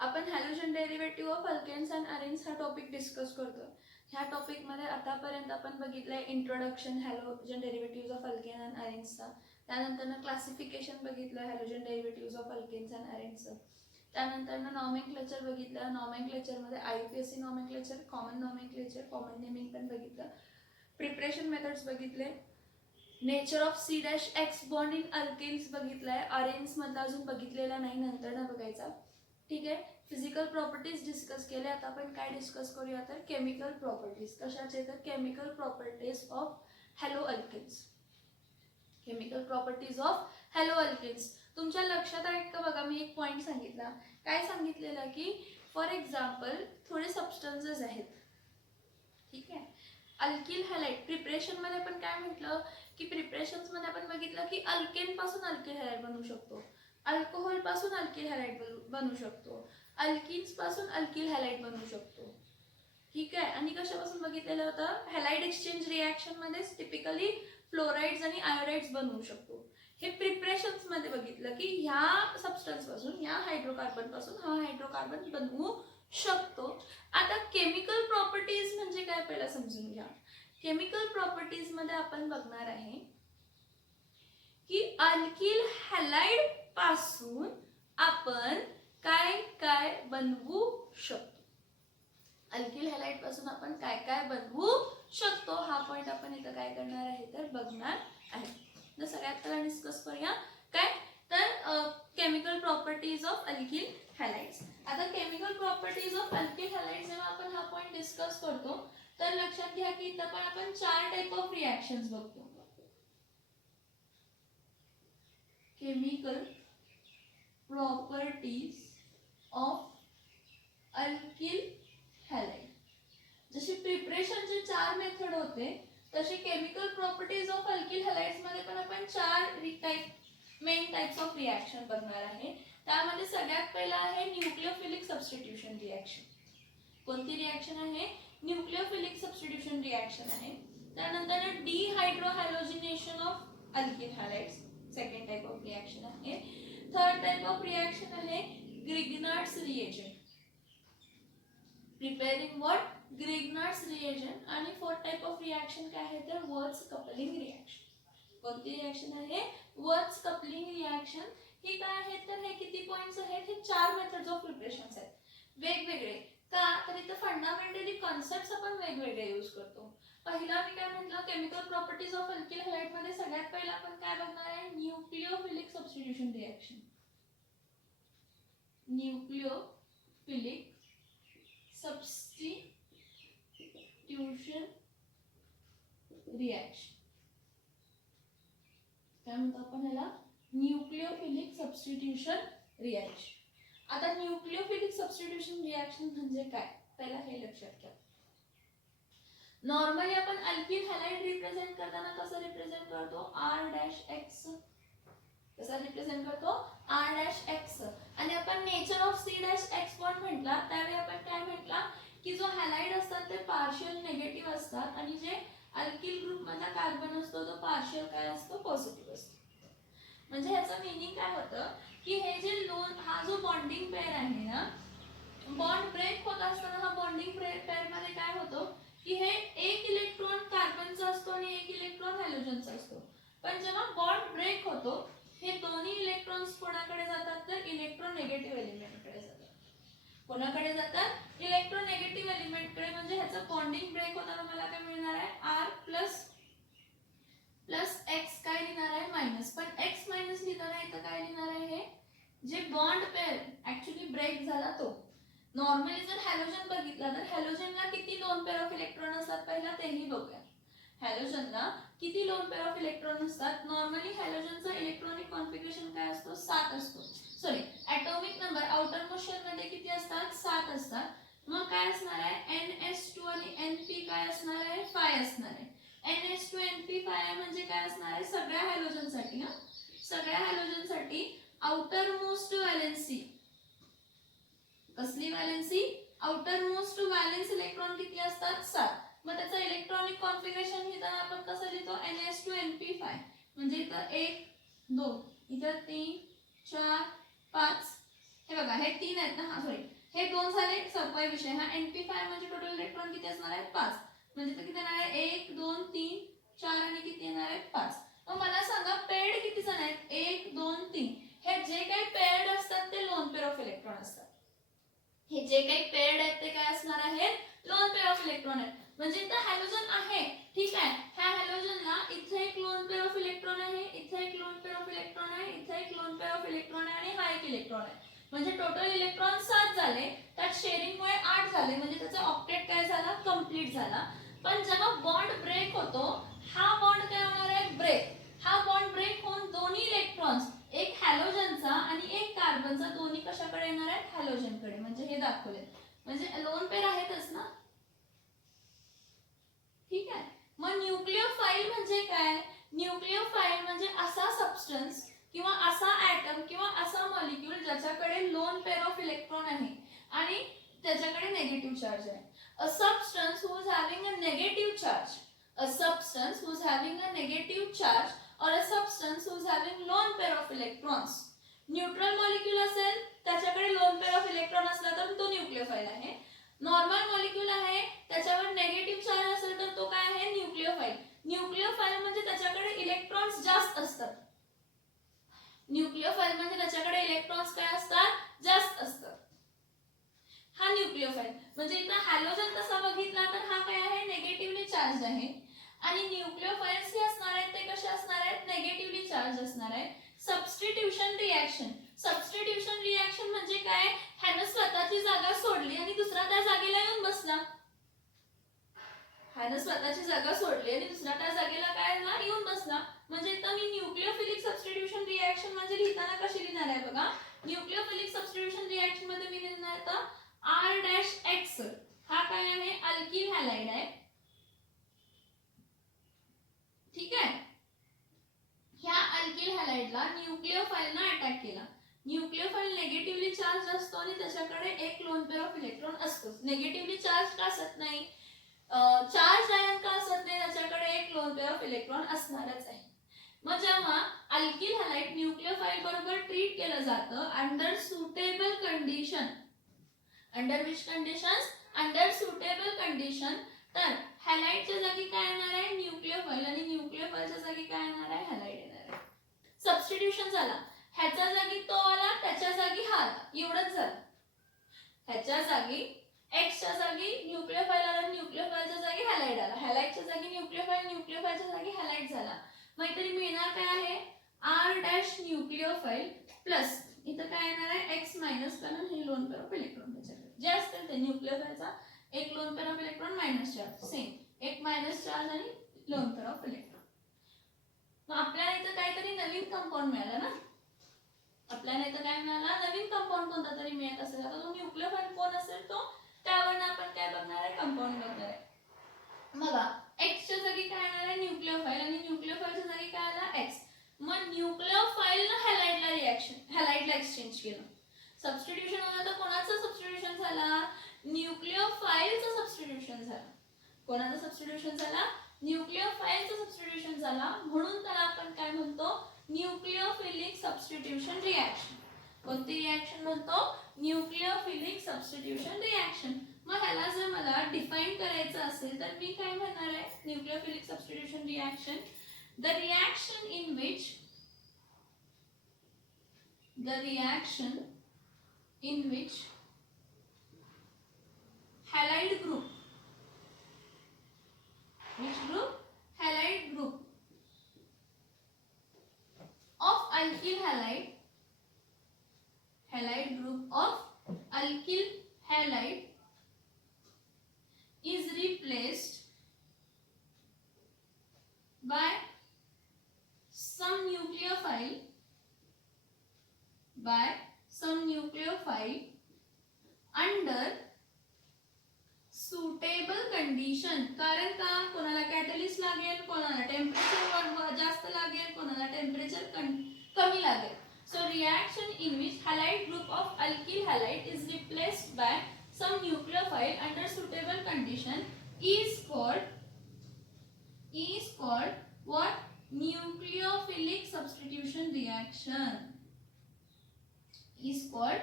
आपण halogen derivative of alkanes and arenes हा topic discuss करतो. ह्या टॉपिकमध्ये आतापर्यंत आपण बघितलंय introduction halogen derivative of alkane and अरेन्सचा. त्यानंतर क्लासिफिकेशन बघितलं halogen derivative of alkanes and अरेन्सचं. त्यानंतर नॉमेनक्लेचर बघितलं. नॉमेनक्लेचरमध्ये IUPAC nomenclature, common nomenclature, common naming पण बघितलं. प्रिपरेशन मेथड्स बघितले. Nature of C'(X) bond in alkanes बघितलाय. अरेन्स मधला अजून बघितलेला नाही, नंतर ना बघायचा. ठीक आहे. फिजिकल प्रॉपर्टीज डिस्कस केले. आता आपण काय डिस्कस करूया तर केमिकल प्रॉपर्टीज. कशाचे तर chemical properties of haloalkanes. Chemical properties of haloalkanes. तुमच्या लक्षात आहे का बघा, मी एक पॉइंट सांगितला. काय सांगितलेलं की फॉर एक्झाम्पल थोडे सबस्टन्सेस आहेत. ठीक आहे. अल्किल हॅलाइड प्रिपरेशन मध्ये आपण काय म्हटलं की प्रिपरेशन्स मध्ये आपण बघितलं की अल्केन पासून अल्किल हॅलाइड बनवू शकतो, अल्कोहोल पासून अल्किल हॅलाइड बनवू शकतो, अल्किन्स पासून अल्किल हॅलाइड बनवू शकतो. ठीक आहे. आणि कशापासून बघितलेलं होतं, हॅलाइड एक्सचेंज रिएक्शन मध्ये टिपिकली फ्लोराइड्स आणि आयोडाइड्स बनवू शकतो. हे प्रिपरेशन्स मध्ये बघितलं की ह्या सबस्टन्स पासून, या हायड्रोकार्बन पासून हा हायड्रोकार्बन बनवू शकतो. आता केमिकल प्रॉपर्टीज म्हणजे काय पहिला समजून घ्या. केमिकल प्रॉपर्टीज मध्ये आपण बघणार आहे की अल्किल हॅलाइड पासून आपण काय काय बनवू शकतो. अल्किल हॅलाइड पासून आपण काय काय बनवू शकतो हा पॉइंट आपण इथं काय करणार आहे तर बघणार आहे. तर सगळ्यात पहिला डिस्कस करूया काय तर केमिकल प्रॉपर्टीज ऑफ अल्किल हॅलाइड्स. आता केमिकल प्रॉपर्टीज ऑफ अल्किल हॅलाइड्स जेव्हा आपण हा पॉइंट डिस्कस करतो तर लक्षात घ्या की इथं पण आपण 4 टाइप ऑफ रिएक्शन्स बघतो. Chemical properties of alkyl halide. जशी प्रिपरेशनचे 4 मेथड होते तसे केमिकल प्रॉपर्टीज ऑफ अल्किल हॅलाइड्स मध्ये पण आपण 4 मेन टाइप्स ऑफ रिएक्शन बघणार आहे. त्यामध्ये सगळ्यात पहिला आहे न्यूक्लियोफिलिक सबस्टिट्यूशन रिएक्शन. कोणती रिएक्शन आहे, न्यूक्लियोफिलिक सबस्टिट्यूशन रिएक्शन आहे. त्यानंतर dehydrohalogenation of alkyl halides second type of reaction आहे. थर्ड टाइप ऑफ रिएक्शन आहे Grignard's reagent, preparing what Grignard's reagent. आणि फोर्थ टाइप ऑफ रिएक्शन काय आहे तर वर्ड्स कपलिंग रिएक्शन. कोणती रिएक्शन आहे, वर्ड्स कपलिंग रिएक्शन. ही काय आहे तर हे किती पॉइंट्स आहेत, हे 4 मेथड्स ऑफ प्रिपरेशन्स आहेत वेगवेगळे. का तर इथं फंडामेंटली कॉन्सेप्ट्स आपण वेगवेगळे यूज करतो. पहिला मी काय म्हटलं, chemical properties of alkyl halide मध्ये सगळ्यात पहिला आपण काय बघणार आहे, nucleophilic substitution reaction. Nucleophilic substitution reaction काय म्हणतो आपण याला, न्यूक्लियोफिलिक सबस्टिट्यूशन रिएक्शन. आता न्यूक्लियोफिलिक सबस्टिट्यूशन रिएक्शन म्हणजे काय पहिला हे लक्षात घ्या. नॉर्मली आपण अल्किल हॅलाइड रिप्रेझेंट करताना कसं रिप्रेझेंट करतो, R'(X). कसा रिप्रेझेंट करतो, R'(X). आणि आपण नेचर ऑफ C'(X) बॉन्ड म्हटला त्यावेळी आपण काय म्हटला की जो हॅलाइड असतात ते पार्शियल निगेटिव्ह असतात आणि जे अल्किल ग्रुप मधला कार्बन असतो तो पार्शियल काय असतो, पॉझिटिव्ह असतो. म्हणजे ह्याचं मीनिंग काय होतं की हे जे हा जो बॉन्डिंग पेअर आहे ना, बॉन्ड ब्रेक होत असताना हा बॉन्डिंग पेअर मध्ये काय होतो की हे एक इलेक्ट्रॉन कार्बनचा असतो आणि एक इलेक्ट्रॉन हॅलोजनचा असतो. पण जेव्हा बॉन्ड ब्रेक होतो हे दोन्ही इलेक्ट्रॉन्स कोणाकडे जातात तर इलेक्ट्रोनेगेटिव्ह एलिमेंटकडे जातात. कोणाकडे जातात, इलेक्ट्रोनेगेटिव्ह एलिमेंटकडे. म्हणजे ह्याचं बॉन्डिंग ब्रेक होताना मला काय मिळणार आहे, R++ X काय लिहिणार आहे मायनस. पण X मायनस लिहिताना इथं काय लिहिणार आहे, हे जे बॉन्ड पेअर ऍक्च्युली ब्रेक झाला तो. नॉर्मली जर हॅलोजन बघितला तर हॅलोजनला किती लोन पेअर ऑफ इलेक्ट्रॉन असतात पहिला तेही बघूया. हॅलोजनला किती लोन पेअर ऑफ इलेक्ट्रॉन असतात. नॉर्मली हॅलोजनचा इलेक्ट्रॉनिक कॉन्फिगरेशन काय असतो, 7 असतो. Sorry, atomic number outermost shell मध्ये किती असतात, 7 असतात. मग काय असणार आहे, NS2 आणि NP काय असणार आहे, 5 असणार आहे. NS2 NP 5 म्हणजे काय असणार आहे, सगळ्या हॅलोजनसाठी ना, सगळ्या हॅलोजनसाठी आउटर मोस्ट व्हॅलेन्सी. कसली valency, outer most valence electron किती असतात, 7. मग त्याचं इलेक्ट्रॉनिक कॉन्फिगरेशन लिहिताना आपण कसं लिहितो, NS2 NP 5. म्हणजे इथं 1 2 इथं 3 4 5 हे बघा हे 3 आहेत ना, हा सॉरी हे 2 झाले सफाई विषय. हा NP5 म्हणजे टोटल इलेक्ट्रॉन किती असणार आहेत 5. म्हणजे तर किती येणार आहे 1 2 3 4 आणि किती येणार आहेत 5. मग मला सांगा पेड किती जण आहेत 1 2 3. हे जे काही पेड असतात ते लोन पेअर ऑफ इलेक्ट्रॉन असतात. हे जे काही पेड आहेत ते काय असणार आहेत लोन पेअर ऑफ इलेक्ट्रॉन आहेत. म्हणजे इथं हॅलोजन आहे ठीक आहे, ह्या हॅलोजनला इथे एक लोन पेअर ऑफ इलेक्ट्रॉन आहे, इथे एक लोन पेअर ऑफ इलेक्ट्रॉन आहे, इथे एक लोन पेअर ऑफ इलेक्ट्रॉन आहे आणि हा एक इलेक्ट्रॉन आहे. म्हणजे टोटल इलेक्ट्रॉन 7 झाले, त्यात शेअरिंगमुळे 8 झाले, म्हणजे त्याचा ऑक्टेट काय झाला कंप्लीट झाला. पण जेव्हा बॉन्ड ब्रेक होतो हा बॉन्ड काय होणार आहे ब्रेक. हा बॉन्ड ब्रेक होऊन दोन्ही इलेक्ट्रॉन्स एक हॅलोजनचा आणि एक कार्बनचा दोन्ही कशाकडे येणार आहेत हॅलोजनकडे. म्हणजे हे दाखवले म्हणजे लोन पेअर आहेतच ना ठीक आहे. मग न्यूक्लियोफाइल म्हणजे काय, न्यूक्लियोफाइल म्हणजे असा सबस्टन्स किंवा असा ॲटम किंवा असा मॉलिक्यूल ज्याच्याकडे लोन पेअर ऑफ इलेक्ट्रॉन आहे आणि त्याच्याकडे नेगेटिव्ह चार्ज आहे. अ substance who is having a negative charge, a substance who is having a negative charge or a substance who is having lone pair of electrons. Neutral molecule असेल त्याच्याकडे loan pair of electron असला तर तो nucleophile आहे. Normal molecule आहे त्याच्यावर negative charge असेल तर तो काय आहे न्यूक्लियोफाइल. न्यूक्लियोफाइल म्हणजे त्याच्याकडे इलेक्ट्रॉन्स जास्त असतात. न्यूक्लियोफाइल म्हणजे त्याच्याकडे इलेक्ट्रॉन्स काय असतात जास्त असतात. हा न्यूक्लियोफाइल. म्हणजे इथं हॅलोजन कसा बघितला तर हा काय आहे नेगेटिव्हली चार्ज आहे आणि न्यूक्लियोफाइल्स हे असणार आहेत ते कसे असणार आहेत नेगेटिव्हली चार्ज असणार आहे. सबस्टिट्यूशन रिएक्शन, सबस्टिट्यूशन रिएक्शन म्हणजे काय, ह्याने स्वतःची जागा सोडली आणि दुसरा त्या जागेला येऊन बसला. ह्याने स्वतःची जागा सोडली आणि दुसरा त्या जागेला काय ना येऊन बसला. म्हणजे इथं मी न्यूक्लियोफिलिक सबस्टिट्यूशन रिएक्शन म्हणजे लिहिताना कशी लिहिणार आहे बघा. न्यूक्लियोफिलिक सबस्टिट्यूशन रिएक्शन मध्ये मी लिहिणार आहे R-X. हा काय आहे अल्किल हॅलाइड आहे ठीक आहे. ह्या अल्किल हॅलाइडला न्यूक्लियोफाइलने अटॅक केला. न्यूक्लियोफाइल नेगेटिव्हली चार्ज असतो आणि त्याच्याकडे एक लोन पेअर ऑफ इलेक्ट्रॉन असतो. नेगेटिव्हली चार्ज का असत नाही, चार्ज आयन का असत नाही, त्याच्याकडे एक लोन पेअर ऑफ इलेक्ट्रॉन असणारच आहे. मग जेव्हा अल्किल हॅलाइड न्यूक्लियोफाइल बरोबर ट्रीट केलं जातं under suitable condition, under which conditions, under suitable condition, तर हॅलाइडच्या जागी काय येणार आहे न्यूक्लियोफाइल आणि न्यूक्लियोफाइलच्या जागी काय येणार आहे हॅलाइड येणार आहे. सबस्टिट्यूशन झाला, ह्याच्या जागी तो आला त्याच्या जागी हा आला एवढंच झालं. ह्याच्या जागी X च्या जागी न्यूक्लियोफाइल आला, न्यूक्लियोफाइलच्या जागी हॅलाइड आला, हॅलाइडच्या जागी न्यूक्लियोफाइल, न्यूक्लियोफाइलच्या जागी हॅलाइड झाला. मग इथे मिळणार काय आहे R' न्यूक्लियोफाइल प्लस इथं काय येणार आहे X मायनस, कारण हे लोन पेअर ऑफ इलेक्ट्रॉन त्याच्याकडे जे असतील ते न्यूक्लियोफाइलचा एक loan pair of electron minus charge same एक मायनस चार्ज आणि लोन पेअर ऑफ इलेक्ट्रॉन. मग आपल्याला इथं काहीतरी नवीन कंपाऊंड मिळाला ना, आपल्याला इथं काय मिळाला नवीन कंपाऊंड कोणता तरी मिळत असेल. आता तो न्यूक्लियोफाइल कोण असेल तो त्यावरून आपण काय बघणार आहे कंपाऊंड बघणार आहे. बघा X च्या जागी काय येणार आहे न्यूक्लियोफाइल आणि न्यूक्लियोफाइलच्या जागी काय आला X. मग न्यूक्लियोफाइलने हॅलाइडला रिएक्शन हॅलाइडला एक्सचेंज केलं. सबस्टिट्यूशन होतं तर कोणाचं सबस्टिट्यूशन झाला न्यूक्लियोफाइलचं सबस्टिट्यूशन झालं. कोणाचं सबस्टिट्यूशन झाला न्यूक्लियोफाइलचं सबस्टिट्यूशन झाला. म्हणून त्याला आपण काय म्हणतो न्यूक्लियोफिलिक सबस्टिट्यूशन रिएक्शन. कोणती रिएक्शन म्हणतो न्यूक्लियोफिलिक सबस्टिट्यूशन रिएक्शन. मग ह्याला जर मला डिफाइन करायचं असेल तर मी काय म्हणणार आहे nucleophilic substitution reaction the reaction in which halide group, which group halide group of alkyl halide group of alkyl halide is replaced by some nucleophile under suitable condition. कारण का कोणाला कॅटलिस्ट लागेल, कोणाला टेम्परेचर जास्त लागेल, कोणाला टेम्परेचर कमी लागेल. So reaction in which halide group of alkyl halide is replaced by some nucleophile under suitable condition is called what? Nucleophilic substitution reaction. Is called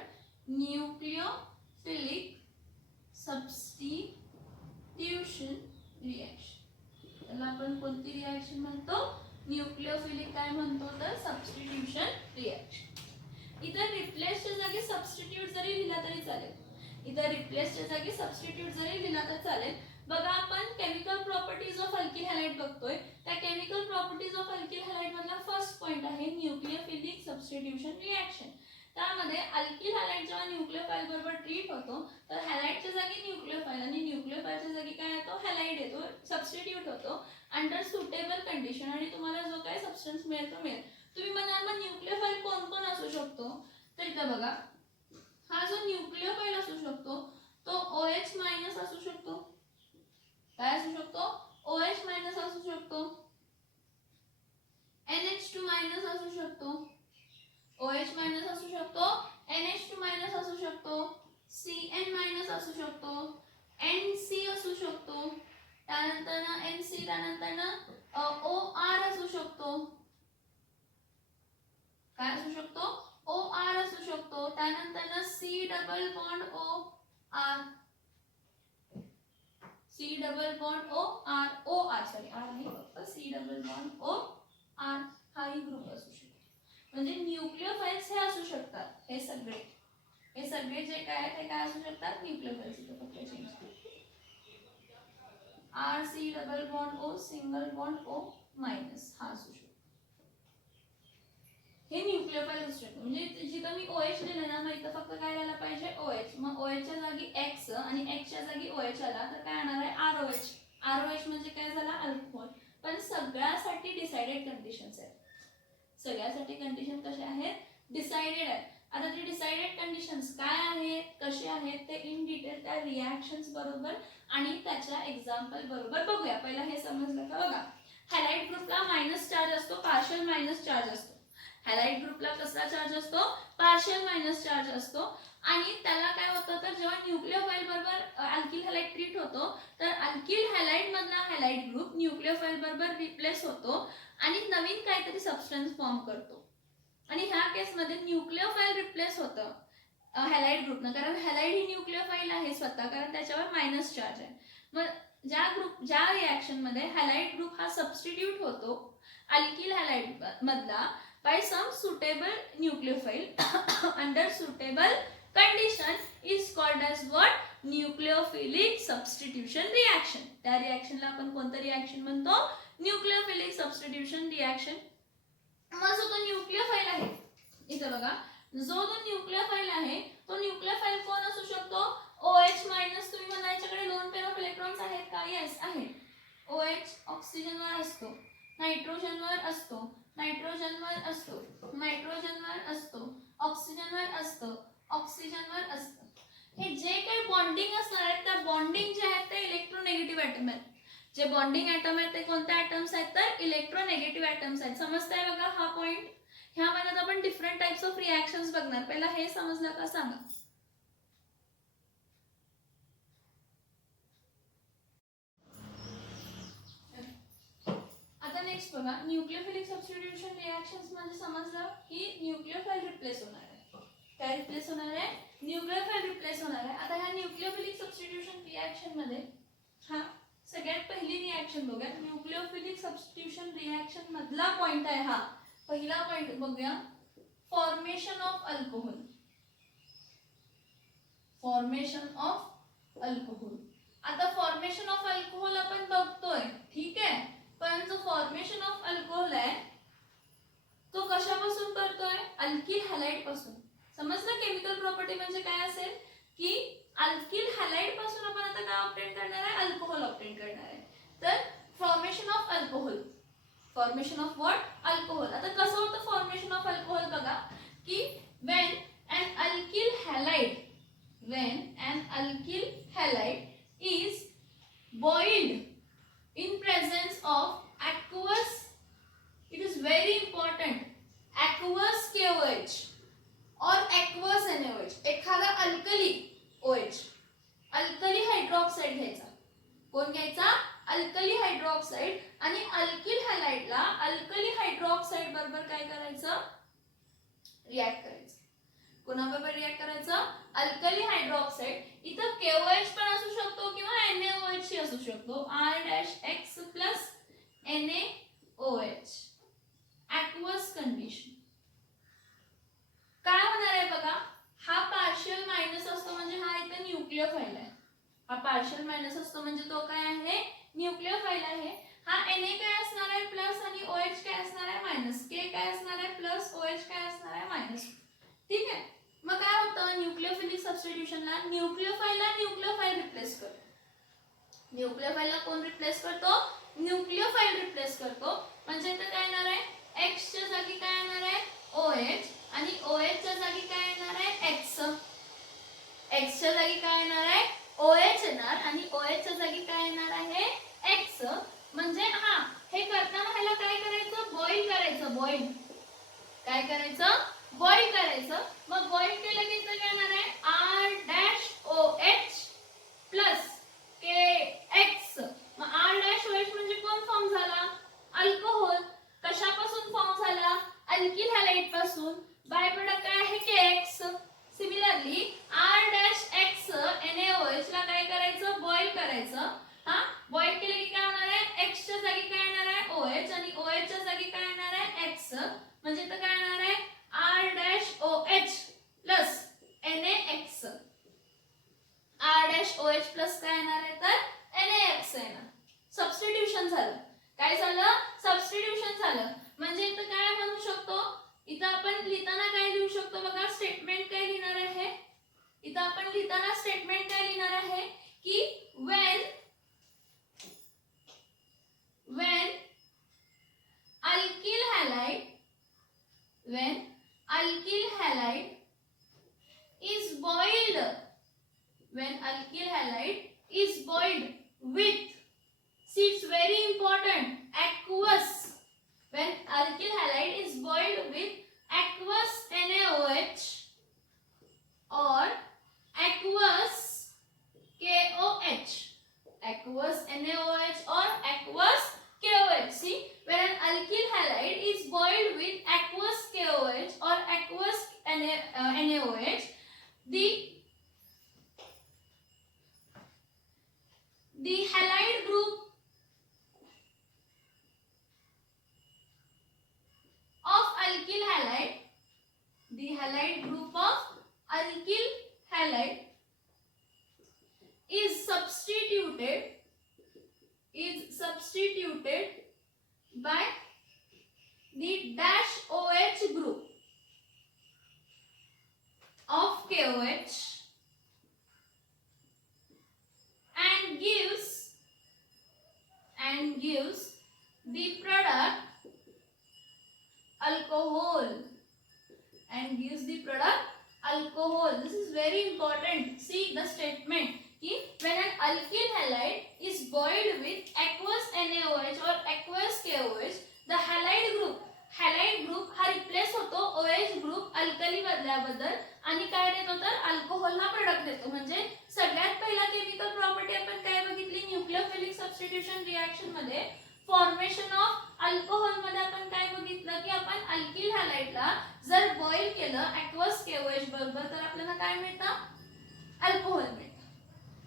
nucleophilic substitution reaction. त्याला आपण कोणती रिएक्शन म्हणतो? Nucleophilic काय म्हणतो तर substitution reaction. इथं रिप्लेसच्या जागी substitute जरी लिहिला तरी चालेल. इथं रिप्लेसच्या जागी सबस्टिट्यूट जरी लिहिला तर चालेल. बघा आपण chemical properties of alkyl halide बघतोय. त्या chemical properties of alkyl halide मधला फर्स्ट पॉइंट आहे न्यूक्लियोफिलिक सबस्टिट्यूशन रिएक्शन. त्यामध्ये अल्किल हॅलाइड जेव्हा न्यूक्लियोफाइल बरोबर ट्रीट होतो तर हॅलाइडच्या जागी न्यूक्लियोफाइल आणि न्यूक्लियोफाइलच्या जागी काय येतो? हॅलाइड येतो, सबस्टिट्यूट होतो अंडर सुटेबल कंडिशन आणि तुम्हाला जो काय सबस्टन्स मिळेल तो मिळेल. तुम्ही म्हणाल मग न्यूक्लियोफाइल कोण कोण असू शकतो? तर इथं बघा हा जो न्यूक्लियोफाइल असू शकतो तो OH मायनस असू शकतो. काय असू शकतो? OH मायनस असू शकतो, NH2 मायनस असू शकतो, OH मायनस असू शकतो, NH2 मायनस असू शकतो, CN मायनस असू शकतो, NC असू शकतो, त्यानंतर NC, त्यानंतर OR असू शकतो. काय असू शकतो? OR असू शकतो. त्यानंतर C double bond OR, C double bond OR sorry R नाही फक्त C डबल बॉन्ड OR हाही ग्रुप असू शकतो. म्हणजे न्यूक्लियोफाइल्स हे असू शकतात. हे सगळे जे काय आहे ते काय असू शकतात? न्यूक्लियोफाइल्स. इथे फक्त change R C double bond O single bond O minus हा असू शकतो. हे न्यूक्लियोफाइल असू शकतो. म्हणजे जिथं मी OH लिहिलं ना मग इथं फक्त काय लिहायला पाहिजे? OH. मग OH च्या जागी X आणि X च्या जागी OH आला तर काय येणार आहे? ROH. ROH म्हणजे काय झाला? अल्कोहोल. पण सगळ्यासाठी डिसाइडेड कंडिशन्स आहेत. सगळ्यासाठी कंडिशन कसे आहेत? डिसाइडेड आहेत. आता ते डिसाइडेड कंडिशन्स काय आहेत, कसे आहेत ते इन डिटेल त्या रिएक्शन्स बरोबर आणि त्याच्या एक्झाम्पल बरोबर बघूया. पहिला हे समजलं का? बघा हॅलाइड ग्रुपला मायनस चार्ज असतो, पार्शियल मायनस चार्ज असतो. हॅलाइड ग्रुपला कसला चार्ज असतो? पार्शियल मायनस चार्ज असतो. आणि त्याला काय होतं तर जेव्हा न्यूक्लियोफाइल बरोबर अल्किल हॅलाइड ट्रीट होतो तर अल्किल हॅलाइड मधला हॅलाइड ग्रुप न्यूक्लियोफाइल बरोबर रिप्लेस होतो आणि नवीन काहीतरी सबस्टन्स फॉर्म करतो. आणि ह्या केस मध्ये न्यूक्लियोफाइल रिप्लेस होतं हॅलाइड ग्रुपनं, कारण हॅलाइड ही न्यूक्लियोफाइल आहे स्वतः, कारण त्याच्यावर मायनस चार्ज आहे. मग ज्या रिएक्शन मध्ये हॅलाइड ग्रुप हा सबस्टिट्यूट होतो अल्किल हॅलाइड मधला by some suitable nucleophile under suitable condition is called as what? Nucleophilic substitution reaction. त्या रिएक्शनला आपण कोणतं रिएक्शन म्हणतो? Nucleophilic substitution reaction. मग जो तो न्यूक्लियोफाइल आहे इथं बघा, जो तो न्यूक्लियोफाइल आहे तो न्यूक्लियोफाइल कोण असू शकतो? OH minus. तुम्ही म्हणा याच्याकडे लोन पेअर ऑफ इलेक्ट्रॉन्स आहेत का? येस आहेत. OH ऑक्सिजनवर असतो, नायट्रोजनवर असतो, नायट्रोजनवर असतो, नायट्रोजनवर असतो, ऑक्सिजनवर असतो, ऑक्सिजनवर असतं. हे जे काही बॉन्डिंग असणार आहेत त्या बॉन्डिंग जे आहेत ते इलेक्ट्रोनेगेटिव्ह ॲटम आहेत. जे बॉन्डिंग ॲटम आहेत ते कोणते ॲटम्स आहेत तर इलेक्ट्रोनेगेटिव्ह ॲटम्स आहेत. समजताय बघा हा पॉइंट? ह्या महिन्यात आपण डिफरंट टाइप्स ऑफ रिएक्शन्स बघणार. पहिला हे समजलं का सांगा? आता नेक्स्ट बघा न्यूक्लियोफिलिक सबस्टिट्यूशन रिएक्शन्स म्हणजे समजलं की न्यूक्लियोफाइल रिप्लेस होणार आहे. काय रिप्लेस होणार आहे? न्यूक्लियोफाइल रिप्लेस होणार आहे. आता ह्या न्यूक्लियोफिलिक सबस्टिट्यूशन रिएक्शन मध्ये हा सगळ्यात पहिली रिएक्शन बघूया. न्यूक्लियोफिलिक सबस्टिट्यूशन रिएक्शन मधला पॉइंट आहे हा. पहिला पॉइंट बघूया, formation of alcohol. Formation of alcohol. आता फॉर्मेशन ऑफ अल्कोहोल आपण बघतोय, ठीक आहे, पण जो फॉर्मेशन ऑफ अल्कोहोल आहे तो कशापासून करतोय? अल्किल हॅलाइड पासून. समजलं केमिकल प्रॉपर्टी म्हणजे काय असेल की अल्किल हॅलाइड पासून आपण आता काय ऑब्टेन करणार आहे? अल्कोहोल ऑब्टेन करणार आहे. तर formation of alcohol, formation of what? Alcohol. आता कसं होतं फॉर्मेशन ऑफ अल्कोहोल बघा की when an alkyl halide is boiled in presence of aqueous, it is very important, aqueous KOH or aqueous NaOH. एखादा alkali OH, alkali hydroxide घ्यायचा. कोण घ्यायचा? Alkali hydroxide. आणि अल्किल हॅलाइडला अल्कली हायड्रॉक्साइड बरोबर काय करायचं? रिएक्ट करायचं. कोणाबरोबर रिॲक्ट करायचं? Alkali hydroxide. इथं KOH पण असू शकतो किंवा NaOH असू शकतो. R-X plus NaOH ॲक्वस condition. काय होणार आहे बघा, हा पार्शियल मायनस असतो म्हणजे हा इथे न्यूक्लियोफाइल आहे. हा पार्शियल मायनस असतो म्हणजे तो काय आहे? न्यूक्लियोफाइल आहे. हा Na काय असणार आहे? प्लस आणि OH काय असणार आहे? मायनस. K काय असणार आहे? प्लस OH काय असणार आहे? मायनस. ठीक आहे. मग काय होतं न्यूक्लियोफिलिक सबस्टिट्यूशनला? न्यूक्लियोफाइलला न्यूक्लियोफाइल रिप्लेस करतो. न्यूक्लियोफाइलला कोण रिप्लेस करतो? न्यूक्लियोफाइल रिप्लेस करतो. म्हणजे इथे काय येणार आहे? X च्या जागी काय येणार आहे? OH आणि OH च्या जागी काय येणार आहे? X. X च्या जागी काय येणार आहे? OH येणार आणि OH च्या जागी काय येणार आहे? X. म्हणजे हा हे करताना ह्याला काय करायचं? बॉईल करायचं. बॉईल काय करायचं? बॉईल करायचं. मग बॉईल केलं की इथे काय येणार आहे? R-OH plus KX. मग R-OH म्हणजे कोण फॉर्म झाला? अल्कोहोल. कशापासून फॉर्म झाला? अल्किल हॅलाइड पासून. बाय प्रोडक्ट काय आहे? KX. सिमिलरली R-X NaOH ला काय करायचं? बॉईल करायचं. हा बॉईल केलं की काय होणार आहे? X च्या जागी काय येणार आहे? OH आणि OH च्या जागी काय येणार आहे? X. म्हणजे इथं काय येणार आहे? R-OH plus NaX. R-OH plus काय येणार आहे? तर NaX येणार. सबस्टिट्यूशन झालं. काय झालं? सबस्टिट्यूशन झालं. म्हणजे इथं काय म्हणू शकतो? इथं आपण लिहिताना काय लिहू शकतो बघा? स्टेटमेंट काय लिहिणार आहे? इथं आपण लिहिताना स्टेटमेंट काय लिहिणार आहे की when alkyl halide is boiled with, see it's very important, aqueous. When alkyl halide is boiled with aqueous NaOH or aqueous KOH. Aqueous NaOH or aqueous KOH. See, when an alkyl halide is boiled with aqueous KOH or aqueous NaOH, the halide group of alkyl halide, the halide group of alkyl halide is substituted by the dash OH group of KOH and gives the product alcohol. This is very important. See the statement कि when an alkyl halide is boiled with aqueous NaOH or aqueous KOH, the halide group हा replace होतो OH group alkali बदल्याबद्दल आणि काय देतो तर alcohol हा product देतो. म्हणजे सगळ्यात पहिला केमिकल प्रॉपर्टी आपण काय बघितली? न्यूक्लियोफिलिक सबस्टिट्यूशन रिएक्शन मध्ये फॉर्मेशन ऑफ अल्कोहोल मध्ये आपण काय बघितलं की आपण अल्किल हॅलाइडला जर बॉईल केलं aqueous KOH बरोबर तर आपल्याला काय मिळतं? अल्कोहोल मिळतं.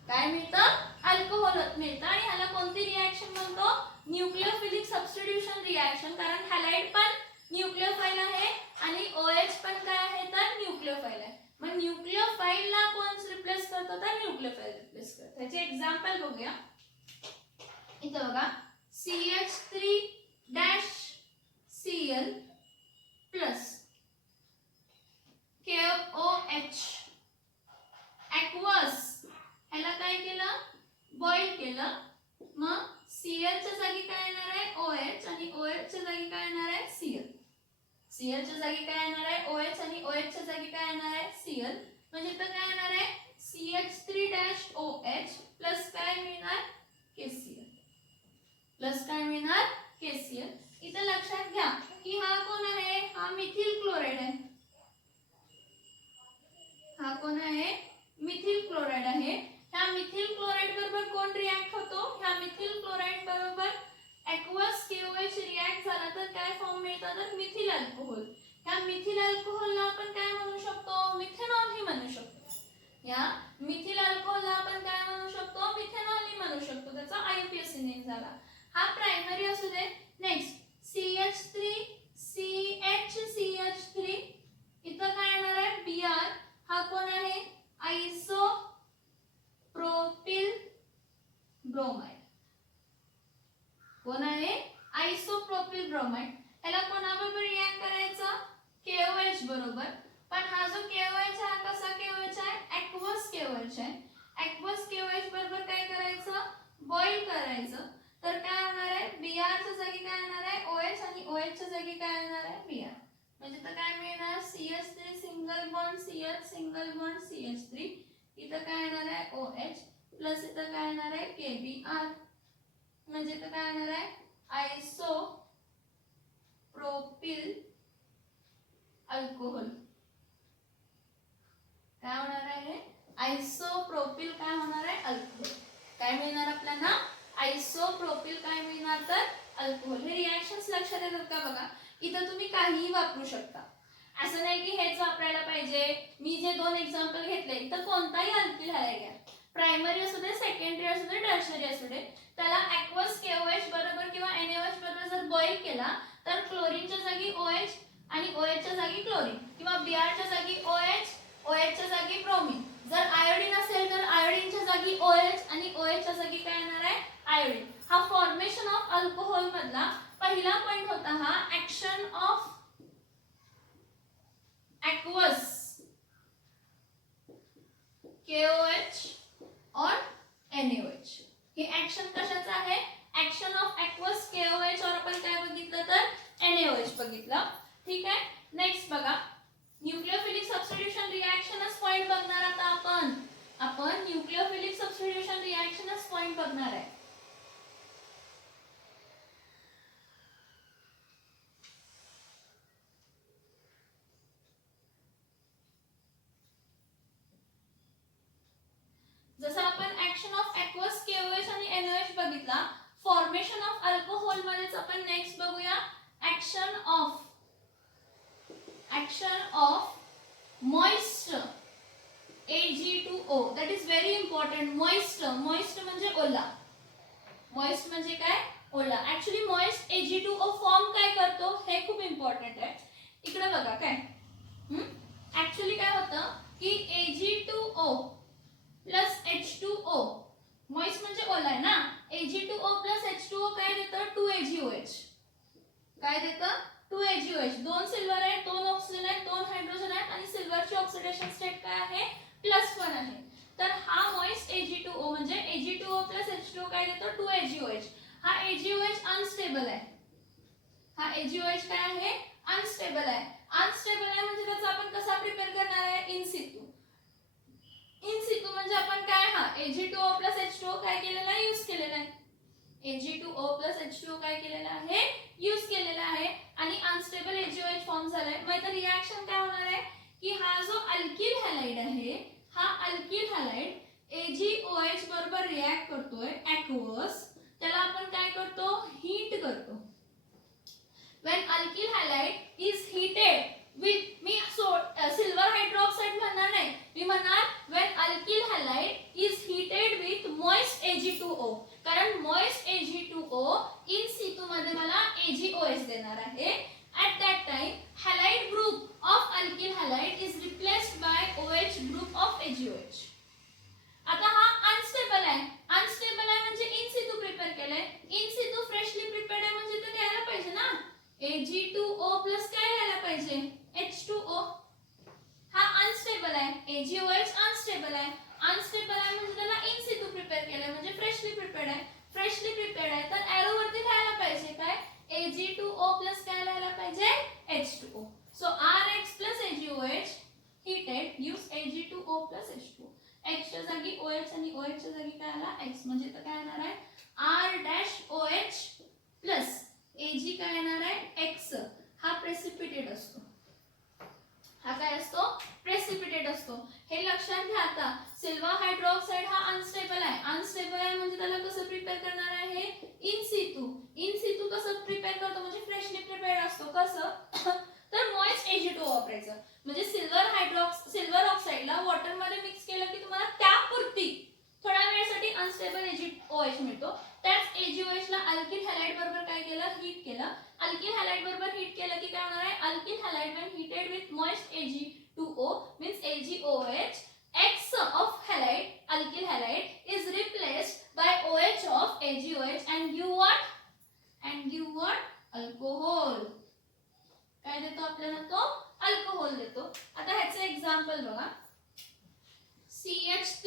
काय मिळतं? अल्कोहोल मिळतं. आणि ह्याला कोणती रिएक्शन म्हणतो? Nucleophilic substitution reaction. कारण हॅलाइड पण न्यूक्लियोफाइल आहे आणि OH पण काय आहे तर न्यूक्लियोफाइल आहे. मग न्यूक्लियोफाइलला कोण रिप्लेस करतो तर न्यूक्लियोफाइल रिप्लेस करतो. त्याचे एक्झाम्पल बघूया. इथं बघा CH3-Cl प्लस KOH aqueous. ह्याला काय केलं? बॉईल केलं. मग Cl च्या जागी काय येणार आहे? OH आणि OH च्या जागी काय येणार आहे? Cl. Cl च्या जागी काय येणार आहे? OH आणि OH च्या जागी काय येणार आहे? Cl. म्हणजे इथं काय येणार आहे? CH3-OH प्लस काय मिळणार? KCl. प्लस काय मिळणार? KCl. इथं लक्षात घ्या की हा कोण आहे? हा मिथिल क्लोराइड आहे. हा कोण आहे? मिथिल क्लोराइड आहे. ह्या मिथिल क्लोराइड बरोबर कोण रिएक्ट होतो? ह्या मिथिल क्लोराइड बरोबर aqueous KOH रिएक्ट झाला तर काय फॉर्म मिळतं तर मिथिल अल्कोहोल. ह्या मिथिल अल्कोहोलला आपण काय म्हणू शकतो, मिथेनॉल ही म्हणू शकतो। या मिथिल अल्कोहोलला आपण काय म्हणू शकतो, मिथेनॉल ही म्हणू शकतो, त्याचा आययुपीएसी नेम झाला। हा प्रायमरी असू दे। नेक्स्ट CH3 CH3 इथं काय येणार आहे, Br हा कोण आहे, आयसोप्रोपिल ब्रोमाइड। कोण आहे, आयसोप्रोपिल ब्रोमाइड। याला कोणाबरोबर रिएक्ट करायचं, KOH बरोबर। पण हा जो KOH आहे कसा KOH आहे, ॲक्वस KOH आहे। ॲक्वस KOH बरोबर काय करायचं, बॉईल करायचं। तर काय होणार आहे, Br च्या जागी काय येणार आहे, OH आणि OH च्या जागी काय येणार आहे, Br। म्हणजे तर काय मिळणार, CH3 single bond CH single bond CH3, इथं काय येणार आहे OH प्लस इथं काय येणार आहे KBr, म्हणजे इथं काय येणार आहे आयसोप्रोपिल अल्कोहोल। काय होणार आहे, आयसोप्रोपिल काय होणार आहे, अल्कोहोल। काय मिळणार आपल्याला, आयसोप्रोपिल काय मिळणार तर अल्कोहोल। हे रिएक्शन्स लक्षात येतात का बघा, इथं तुम्ही काहीही वापरू शकता, असं नाही की हेच वापरायला पाहिजे। मी जे दोन एक्झाम्पल घेतले तर कोणताही अल्किल हॅलाइड घ्या, प्रायमरी असू दे, सेकंडरी असू दे, टर्शरी असू दे, त्याला ॲक्वस KOH बरोबर किंवा NaOH बरोबर जर बॉईल केला तर क्लोरीनच्या जागी OH आणि OH च्या जागी क्लोरीन, किंवा Br च्या जागी OH OH च्या जागी ब्रोमीन। जर आयोडीन असेल तर आयोडीनच्या जागी OH आणि OH च्या जागी काय येणार आहे, आयोडीन। हा फॉर्मेशन ऑफ अल्कोहोल मधला पहिला पॉइंट होता, हा ऍक्शन ऑफ ॲक्वस KOH और NaOH। हे ऍक्शन कशाचं आहे, ऍक्शन ऑफ ॲक्वस KOH और आपण काय बघितलं तर NaOH बघितलं। ठीक आहे, नेक्स्ट बघा न्यूक्लियोफिलिक सबस्टिट्यूशन रिएक्शनच पॉइंट बघणार आता आपण न्यूक्लियोफिलिक सबस्टिट्यूशन रिएक्शनच पॉइंट बघणार आहे। जसं आपण ऍक्शन ऑफ ॲक्वस KOH आणि NaOH बघितला, फॉर्मेशन ऑफ अल्कोहोल मध्येच आपण नेक्स्ट बघूया action of moist Ag2O। That is very important. Moist म्हणजे ओला, मॉइस्ट म्हणजे काय, ओला। ऍक्च्युली मॉइस्ट Ag2O फॉर्म काय करतो हे खूप इम्पॉर्टंट आहे। इकडे बघा काय, ऍक्च्युली काय होतं की Ag2O प्लस H2O, मॉइस्ट म्हणजे ओला आहे ना, Ag2O प्लस H2O काय देतं, 2AgOH। काय देतं, 2AgOH। दोन सिल्वर आहेत, दोन ऑक्सिजन आहेत, दोन हायड्रोजन आहेत आणि सिल्वरची ऑक्सिडेशन स्टेट काय आहे, +1 आहे। तर हा मॉइस्ट Ag2O म्हणजे Ag2O प्लस H2O काय देतो, 2AgOH। हा AgOH अनस्टेबल आहे, हा AgOH काय आहे, अनस्टेबल आहे। अनस्टेबल आहे म्हणजे त्याचा आपण कसा प्रिपेअर करणार आहे, इन सितू। इन सितू म्हणजे आपण काय, हा Ag2O प्लस H2O काय केलेला आहे, यूज केलेला आहे। Ag2O प्लस H2O काय केलेला आहे, यूज केलेला आहे आणि अनस्टेबल AgOH फॉर्म झालाय। मग तर रिएक्शन काय होणार आहे की हा जो अल्किल हॅलाइड आहे, हा अल्किल हॅलाइड AgOH बरोबर रिएक्ट करतोय ॲक्वस, त्याला आपण काय करतो, हीट करतो। when alkyl halide is heated with, me silver hydroxide म्हणणार नाही, मी म्हणणार when alkyl halide is heated with moist Ag2O, कारण moist Ag2O in situ मध्ये मला AgOH देणार आहे। at that time halide group of alkyl halide is replaced by OH group of AgOH। आता हा अनस्टेबल आहे, अनस्टेबल आहे म्हणजे इन सितू प्रिपेअर केलंय, इन सितू फ्रेशली प्रिपेअर्ड आहे म्हणजे तर घ्यायला पाहिजे ना, Ag2O प्लस काय घ्यायला पाहिजे, H2O। हा अनस्टेबल आहे, AgOH अनस्टेबल आहे, अनस्टेबल आहे म्हणजे त्याला इन सितू प्रिपेअर केलंय म्हणजे फ्रेशली प्रिपेअर्ड आहे। फ्रेशली प्रिपेअर्ड आहे तर एरो वरती लिहायला पाहिजे काय, Ag2O प्लस काय लिहायला पाहिजे, H2O। So Rx plus AgOH heated gives Ag2O plus H2O। X च्या जागी OH आणि OH च्या जागी काय आला, X, म्हणजे तर काय येणार आहे R-OH प्लस Ag काय येणार आहे, X। हा प्रेसिपिटेट असतो, हा काय असतो, प्रेसिपिटेट असतो। हे लक्षात घ्या। आता सिल्वर हायड्रॉक्साइड हा अनस्टेबल आहे, अनस्टेबल आहे म्हणजे त्याला कसं प्रिपेअर करणार आहे, इन सितू। इन सितू कसं प्रिपेअर करतो म्हणजे फ्रेशली प्रिपेअर्ड असतो, कसं तर मॉइस्ट करायचं. म्हणजे सिल्वर ऑक्साईडला वॉटरमध्ये मिक्स केलं की तुम्हाला त्यापुरती थोड्या वेळासाठी अनस्टेबल AgOH मिळतो. त्याच AgOH ला अल्किल हॅलाइड बरोबर काय केलं, हीट केलं. अल्किल हॅलाइड बरोबर हीट केलं की काय होणार आहे, alkyl halide when heated with moist Ag2O means AgOH, X of halide, alkyl halide is replaced by OH of AgOH and give what? And give what? Alcohol. काय देतो आपल्याला तो? अल्कोहोल देतो. आता ह्याचे एक्झाम्पल बघा. CH3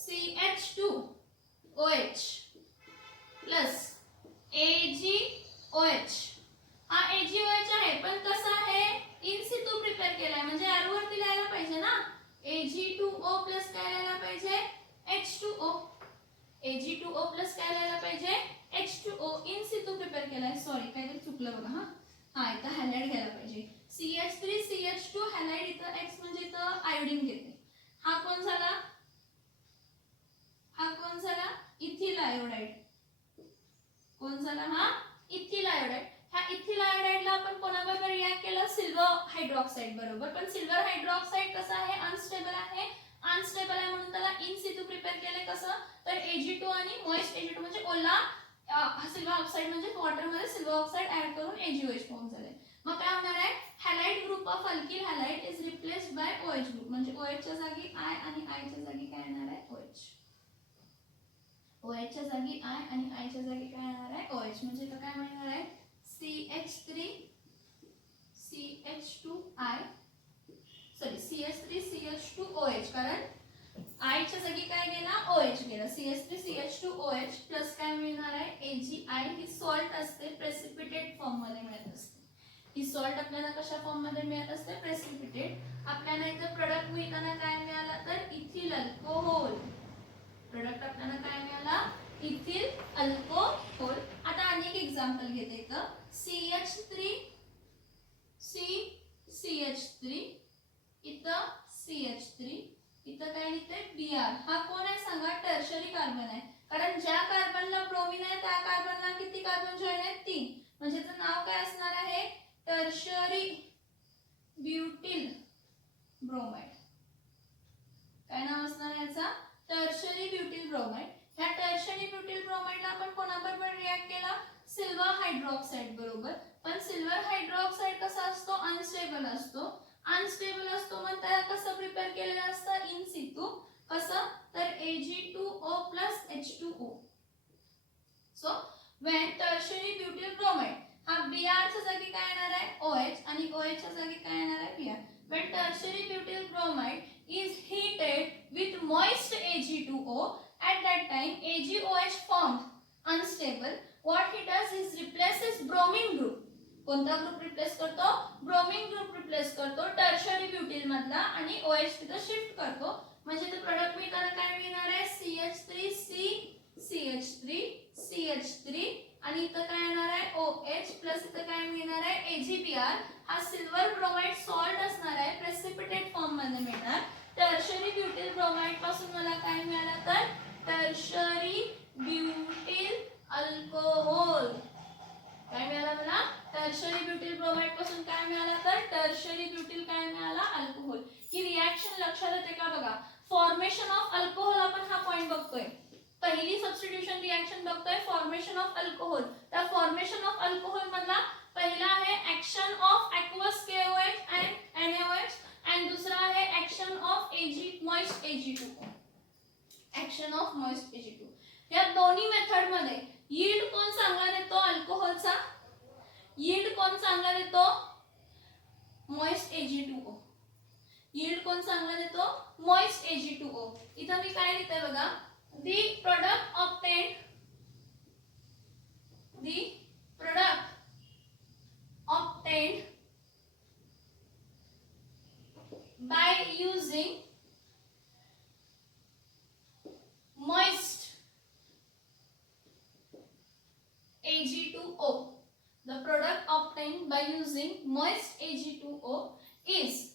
CH2OH plus AgOH. हा AgOH आहे पण कसा आहे, इन सितू प्रिपेअर केलाय म्हणजे आरो वरती लिहायला पाहिजे ना. Ag2O प्लस काय लिहायला पाहिजे, H2O. Ag2O प्लस काय लिहायला पाहिजे, H2O. इन सितू प्रिपेअर केलाय. सॉरी काहीतरी चुकलं बघा. हा इथं हॅलाइड घ्यायला पाहिजे. CH3 CH2 हॅलाइड इथं X म्हणजे इथं आयोडीन घेते. हा कोण झाला, इथिल आयोडाइड. कोण झाला, हा इथिल आयोडाइड. ह्या इथिल आयोडाइडला आपण कोणाबरोबर रिॲक्ट केलं, सिल्वर हायड्रॉक्साइड बरोबर. पण सिल्वर हायड्रॉक्साइड कसं आहे, अनस्टेबल आहे. अनस्टेबल आहे म्हणून त्याला इन सितू प्रिपेअर केले. कसं तर Ag2 आणि मॉइस्ट Ag2 म्हणजे ओला सिल्वर ऑक्साइड म्हणजे वॉटर मध्ये सिल्वर ऑक्साइड ऍड करून AgOH फॉर्म झाले. मग काय होणार आहे, halide group of alkyl halide is replaced by OH group. म्हणजे OH च्या जागी I आणि I च्या जागी काय येणार आहे, OH. OH च्या जागी I आणि I च्या जागी काय येणार आहे, OH. म्हणजे इथं काय मिळणार आहे, CH3 CH2I sorry CH3 CH2OH. कारण I च्या जागी काय गेला, OH गेला. CH3 CH2OH प्लस काय मिळणार आहे, AgI. ही सॉल्ट असते, प्रेसिपिटेट फॉर्म मध्ये मिळत असते. ही सॉल्ट आपल्याला कशा फॉर्म मध्ये मिळत असते, प्रेसिपिटेट. आपल्याला इथं प्रोडक्ट मिळताना काय मिळाला तर इथिल अल्कोहोल. प्रोडक्ट आपल्याला काय मिळाला, इथिल अल्कोहोल. आता आणि एक एक्झाम्पल घेते इथं. CH3 CH3 इथं CH3 इथं काय लिहिते, Br. हा कोण आहे सांगा, टर्शरी कार्बन आहे. कारण ज्या कार्बनला ब्रोमीन आहे त्या कार्बनला किती कार्बन जॉईन आहेत, 3. म्हणजे त्याचं नाव काय असणार आहे, टर्शरी ब्युटिल ब्रोमाइड. काय नाव असणार आहे याचा, टर्शरी ब्युटिल ब्रोमाइड. ह्या टर्शरी ब्युटिल ब्रोमाइडला आपण कोणाबरोबर रिॲक्ट केला, सिल्वर हायड्रॉक्साइड बरोबर. पण सिल्वर हायड्रॉक्साइड कसा असतो, अनस्टेबल असतो. अनस्टेबल असतो मग त्याला कसं प्रिपेअर केलेलं असतं, इन सितू. कसं तर Ag2O plus H2O. So when tertiary butyl bromide हा Br च्या जागी काय येणार आहे, OH आणि OH च्या जागी काय येणार आहे, Br. When tertiary butyl bromide is heated with moist Ag2O, at that time AgOH formed unstable. What he does is replaces bromine group. कोणता ग्रुप रिप्लेस करतो, ब्रोमीन ग्रुप रिप्लेस करतो टर्शरी ब्युटिल मधला आणि OH तिथं शिफ्ट करतो. म्हणजे ते product मिळताना काय मिळणार आहे, CH3 CH3 CH3 आणि इथं काय येणार आहे, OH प्लस इथं काय मिळणार आहे, AgBr. हा सिल्वर ब्रोमाइड सॉल्ट असणार आहे, प्रेसिपिटेट फॉर्म मध्ये मिळणार. टर्शरी ब्युटिल ब्रोमाइड पासून मला काय मिळालं तर टर्शरी ब्युटिल अल्कोहोल. काय मिळाला मला, टर्शरी ब्युटिल ब्रोमाइड पासून काय मिळाला तर टर्शरी ब्युटिल काय मिळाला, अल्कोहोल. ही रिॲक्शन लक्षात येते का बघा. फॉर्मेशन ऑफ अल्कोहोल आपण हा पॉइंट बघतोय. पहिली सबस्टिट्यूशन रिॲक्शन बघतोय, फॉर्मेशन ऑफ अल्कोहोल. त्या फॉर्मेशन ऑफ अल्कोहोल मधला पहिला आहे action of aqueous KOH and NaOH आणि दुसरा आहे action of moist Ag2O. Action of moist Ag2. या दोन्ही मेथड मध्ये यील्ड कोण चांगला देतो, अल्कोहोलचा. यील्ड कोण चांगला देतो, मॉइस्ट Ag2O. यील्ड कोण चांगला देतो, मॉइस्ट Ag2O. इथं मी काय लिहिते बघा, the product obtained by using moist Ag2O. The product obtained by using moist Ag2O gives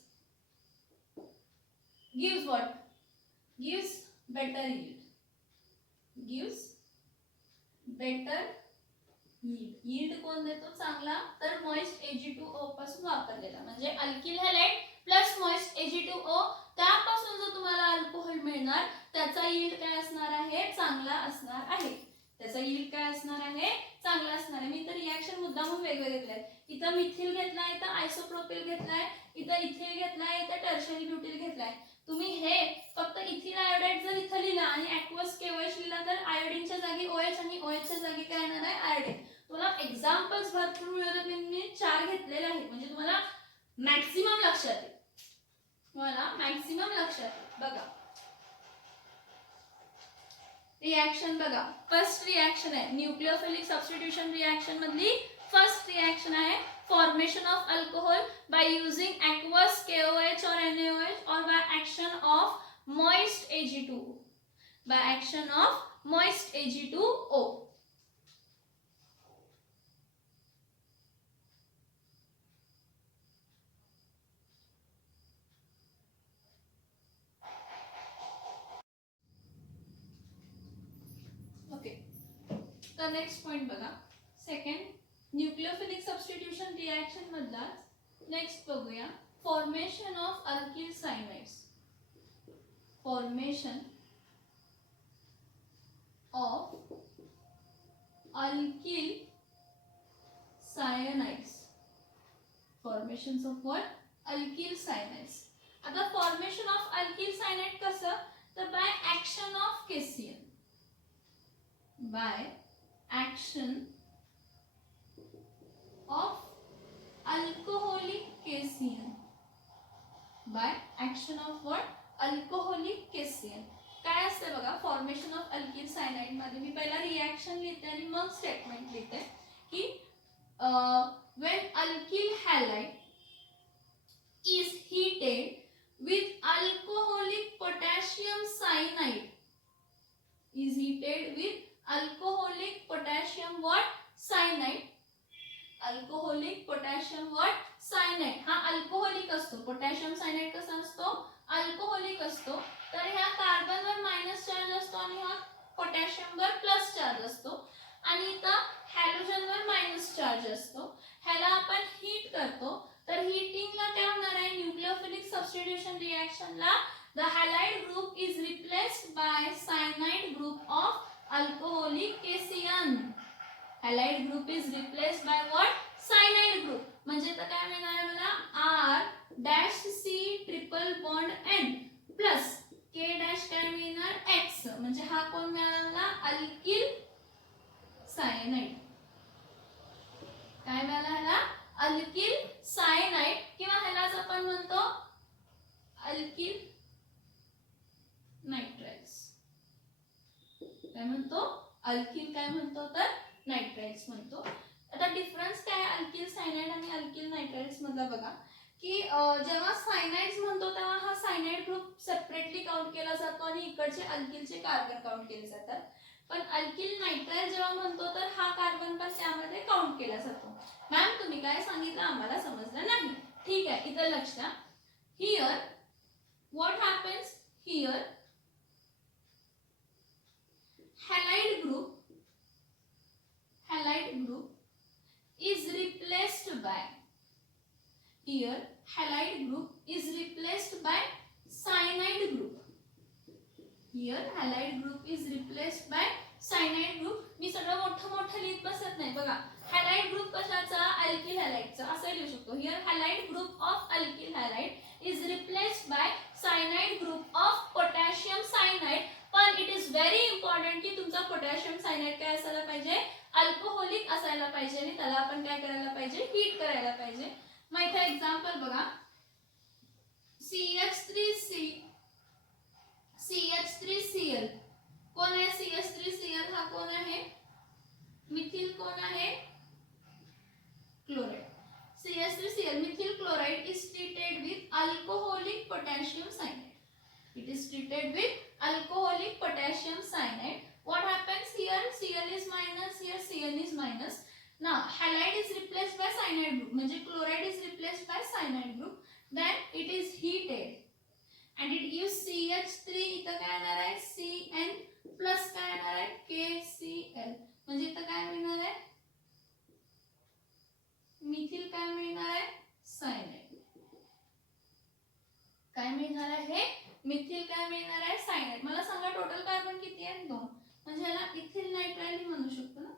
what? Gives better yield. Gives better yield कोण देतो चांगला, तर मॉइस्ट Ag2O पासून वापरलेला, म्हणजे alkyl halide plus moist Ag2O त्यापासून जो तुम्हाला अल्कोहोल मिळणार त्याचा यील्ड काय असणार आहे, चांगला असणार आहे. त्याचा यील्ड काय असणार आहे, चांगला असणार आहे. मी तर रिॲक्शन मुद्दामून वेगवेगळे घेतले. इथं मिथिल घेतलाय, इथं आयसोप्रोपिल घेतलाय, इथं इथिल घेतलाय, इथं टर्शरी ब्युटिल घेतलाय. तुम्ही हे फक्त इथिल आयोडाइड जर इथं लिहिला आणि ॲक्वस KOH लिहिला तर आयोडीनच्या जागी OH आणि OH च्या जागी काय येणार आहे, आयोडीन. तुम्हाला एक्झाम्पल्स भरपूर मिळतात, मी 4 घेतलेले आहेत, म्हणजे तुम्हाला मॅक्सिमम लक्षात येईल. बघा रिॲक्शन बघा. फर्स्ट रिॲक्शन आहे न्यूक्लियोफिलिक सबस्टिट्यूशन रिॲक्शन मधली फर्स्ट रिॲक्शन आहे formation of alcohol by using aqueous KOH or NaOH or by action of moist Ag2O. By action of moist Ag2O. तर नेक्स्ट पॉइंट बघा. Second nucleophilic substitution reaction मधला next बघूया formation of alkyl cyanides. Formation of alkyl cyanides. Formation of what, alkyl cyanides. आता formation of alkyl cyanide कसं, तर by action of KCN. बाय action of alcoholic cation. By action of what, alcoholic cation. काय असते बघा formation of alkyl cyanide मध्ये मी पहिला reaction लिहिते आणि मग स्टेटमेंट लिहिते की when alkyl halide is heated with alcoholic potassium cyanide, is heated with alcoholic potassium what, cyanide. alcoholic potassium what, cyanide. हा अल्कोहोलिक असतो. पोटॅशियम सायनाइड कसा असतो, अल्कोहोलिक असतो. तर ह्या कार्बन वर मायनस चार्ज असतो आणि हा पोटॅशियम वर प्लस चार्ज असतो आणि इथं हॅलोजन वर मायनस चार्ज असतो. ह्याला आपण हीट करतो, तर हीटिंगला काय होणार आहे, न्यूक्लियोफिलिक सबस्टिट्यूशन रिॲक्शनला the halide group is replaced by cyanide group of alcoholic cation. Halide group is replaced by what, cyanide group. म्हणजे तर काय मिळणार आहे मला, R dash C triple bond N plus K dash काय मिळणार, X. म्हणजे हा कोण मिळाला मला, अल्किल सायनाइड. काय मिळाला ह्याला, अल्किल सायनाइड, किंवा ह्यालाच आपण म्हणतो अल्किल नायट्राइड्स. काय म्हणतो, अल्किल काय म्हणतो, तर नायट्राइड्स म्हणतो. आता डिफरन्स काय आहे अल्किल सायनाइड आणि अल्किल नायट्राइड्स मधला बघा की जेव्हा सायनाइड्स म्हणतो तेव्हा हा सायनाइड ग्रुप सेपरेटली काउंट केला जातो आणि इकडचे अल्किलचे कार्बन काउंट केले जातात. पण अल्किल नायट्राइड जेव्हा म्हणतो तर हा कार्बन पण त्यामध्ये काउंट केला जातो. मॅम तुम्ही काय सांगितलं आम्हाला समजलं नाही. ठीक आहे, इथं लक्ष द्या. Here what happens, here halide group is replaced by, here halide group is replaced by cyanide group. Here halide group is replaced by cyanide group. मी सगळं मोठं लिहित बसत नाही बघा. halide group कशाचा, अल्किल हॅलाइडचा असं लिहू शकतो. here halide group of alkyl halide is replaced by cyanide group of potassium cyanide. पण इट इज व्हेरी इम्पॉर्टंट की तुमचा पोटॅशियम सायनाइड काय असायला पाहिजे, अल्कोहोलिक असायला पाहिजे आणि त्याला आपण काय करायला पाहिजे, हीट करायला पाहिजे. मग इथे एक्झाम्पल बघा, CH3Cl कोण आहे, CH3Cl हा कोण आहे, मिथिल कोण आहे, chloride. CH3Cl methyl chloride is treated with alcoholic potassium cyanide. It is treated with alcoholic potassium cyanide. What happens here, Cl is minus, here Cl is minus. Now halide is replaced by cyanide group, म्हणजे chloride is replaced by cyanide group. Then it is heated and it gives CH3. इथं काय येणार आहे, Cn plus काय येणार आहे, KCl. म्हणजे इथं काय मिळणार आहे, मिथिल काय मिळणार आहे, सायनाइड. काय मिळणार आहे, मिथिल काय मिळणार आहे, सायनाइड. मला सांगा टोटल कार्बन किती आहेत, 2. म्हणजे याला इथिल नायट्राइल म्हणू शकतो ना.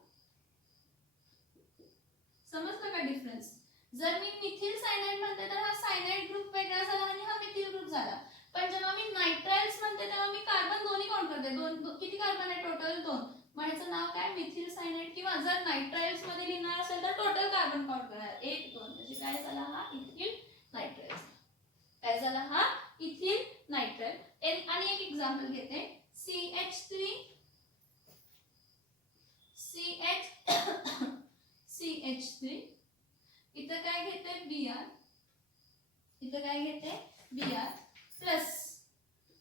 समजलं का डिफरन्स. जर मी मिथिल सायनाइड म्हणते तर हा सायनाइड ग्रुप वेगळा झाला आणि हा मिथिल ग्रुप झाला. पण जेव्हा मी नायट्राइल्स म्हणते तेव्हा मी कार्बन दोन्ही काउंट करते. किती कार्बन आहे टोटल, 2. माझं नाव काय, मिथिल सायनाइड. किंवा जर नायट्राइल्स मध्ये लिहिणार असेल तर टोटल कार्बन काउंट करणार, 1 2. म्हणजे काय झाला, हा इथिल नायट्राइल. काय झाला, हा इथिल नायट्राइल. आणि एक एक्झाम्पल घेते, CH3 CH3 इथं काय घेते, Br. इथं काय घेते, Br plus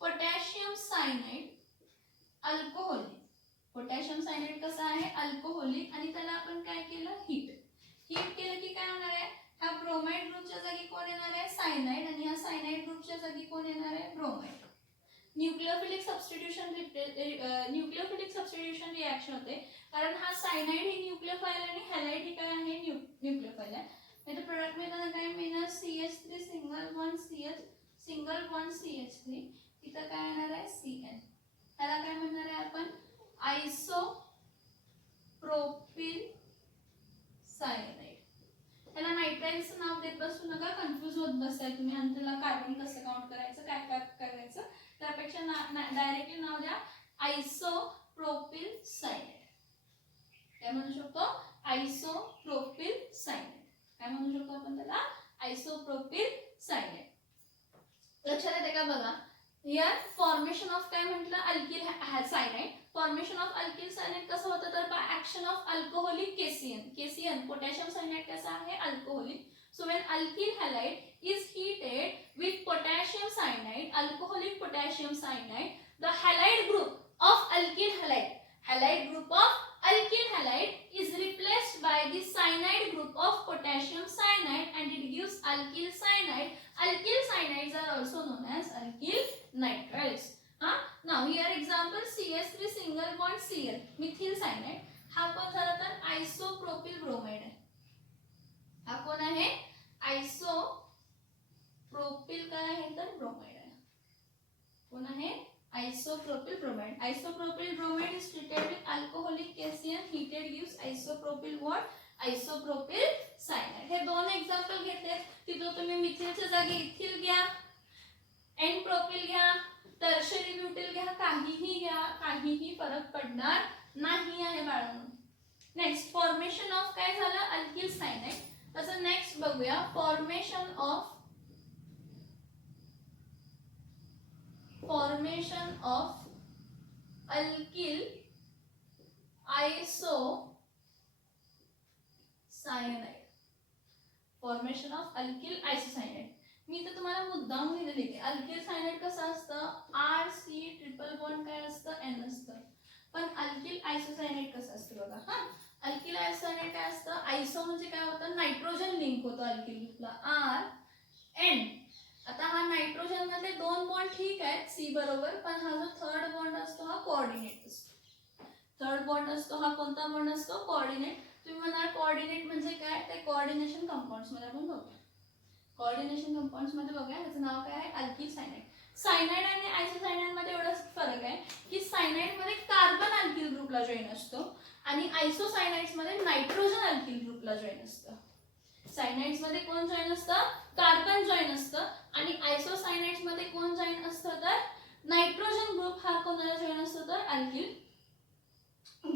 potassium cyanide alcoholic. Potassium cyanide कसा आहे, अल्कोहोलिक. आणि त्याला आपण काय केलं, हीट केलं की काय होणार आहे, हा ब्रोमाइड ग्रुपच्या जागी कोण येणार आहे, सायनाइड. आणि हा सायनाइड ग्रुपच्या जागी कोण येणार आहे, ब्रोमाइड. न्यूक्लियोफिलिक सबस्टिट्यूशन रिएक्शन होते, कारण हा सायनाइड ही न्यूक्लियोफाइल आणि हॅलाइड ही काय आहे, न्यूक्लियोफाइल आहे. तर प्रोडक्ट मिळताना काय मिळणार, CH3 सिंगल बॉन्ड CH3. इथं काय येणार आहे, Cn. त्याला काय म्हणणार आहे आपण, आयसोप्रोपिल सायनाइड. त्याला नायट्राइलचं नाव देत बसू नका, कन्फ्यूज होत बसाल तुम्ही आणि त्याला कार्बन कसं काउंट करायचं, काय काय करायचं. त्यापेक्षा डायरेक्टली नाव द्या, आयसोप्रोपिल सायनाइड. काय म्हणू शकतो, आयसोप्रोपिल सायनाइड. काय म्हणू शकतो आपण त्याला, आयसोप्रोपिल सायनाइड. लक्षात येते का बघा. हियर फॉर्मेशन ऑफ काय म्हटलं, alkyl cyanide. Formation of alkyl cyanide कसं होतं, तर by action of alcoholic KCN. Potassium cyanide कसा आहे, alcoholic. So when alkyl halide is heated with potassium cyanide, alcoholic potassium cyanide, the halide group of alkyl halide is replaced by the cyanide group of potassium cyanide and it gives alkyl cyanide. Alkyl cyanides are also known as alkyl nitriles. Now here example, CH3 single bond Cl, methyl cyanide. हा कोण झाला तर isopropyl bromide आहे. हा कोण आहे, isopropyl काय आहे तर ब्रोमाइड आहे. कोण आहे, isopropyl bromide. Isopropyl bromide is treated with alcoholic cation, heated gives isopropyl what, isopropyl cyanide. हे 2 एक्झाम्पल घेतले. तिथं तुम्ही मिथिलच्या जागी इथिल घ्या, एन प्रोपिल घ्या, टर्शरी ब्युटिल घ्या, काहीही फरक पडणार नाही आहे बाळांनो. नेक्स्ट फॉर्मेशन ऑफ काय झालं, अल्किल सायनाइड. तसं नेक्स्ट बघूया, formation of alkyl isocyanide. Formation of alkyl isocyanide. मी तर तुम्हाला मुद्दाम लिहिलेले की अल्किल सायनाइड कसं असतं, RC ट्रिपल बॉन्ड काय असतं, N असतं. पण अल्किल आयसोसायनाइड कसं असतं बघा. अल्किल आयसोसायनाइड काय असतं, आयसो म्हणजे काय होतं, नायट्रोजन लिंक होतं अल्किल ग्रुपला, RN. आता हा नायट्रोजन मध्ये 2 बॉन्ड ठीक आहेत C बरोबर, पण हा जो थर्ड बॉन्ड असतो हा कोऑर्डिनेट असतो. थर्ड बॉन्ड असतो हा कोणता बॉन्ड असतो, कोऑर्डिनेट. तुम्ही म्हणाल कोऑर्डिनेट म्हणजे काय, ते कोऑर्डिनेशन कंपाऊंड्स मध्ये आपण बघूया. कोऑर्डिनेशन कंपाऊंड्स मध्ये बघूया, याचं नाव काय आहे, अल्किल सायनाइड. सायनाइड आणि आयसोसायनाइड मध्ये एवढाच फरक आहे की सायनाइड मध्ये कार्बन अल्किल ग्रुपला जॉईन असतो आणि आयसोसायनाइड्स मध्ये नायट्रोजन अल्किल ग्रुपला जॉईन असतं. सायनाइड्स मध्ये कोण जॉईन असतं, कार्बन जॉईन असतं. आणि आयसोसायनाइड्स मध्ये कोण जॉईन असतं तर नायट्रोजन ग्रुप हा कोणाला जॉईन असतो तर अल्किल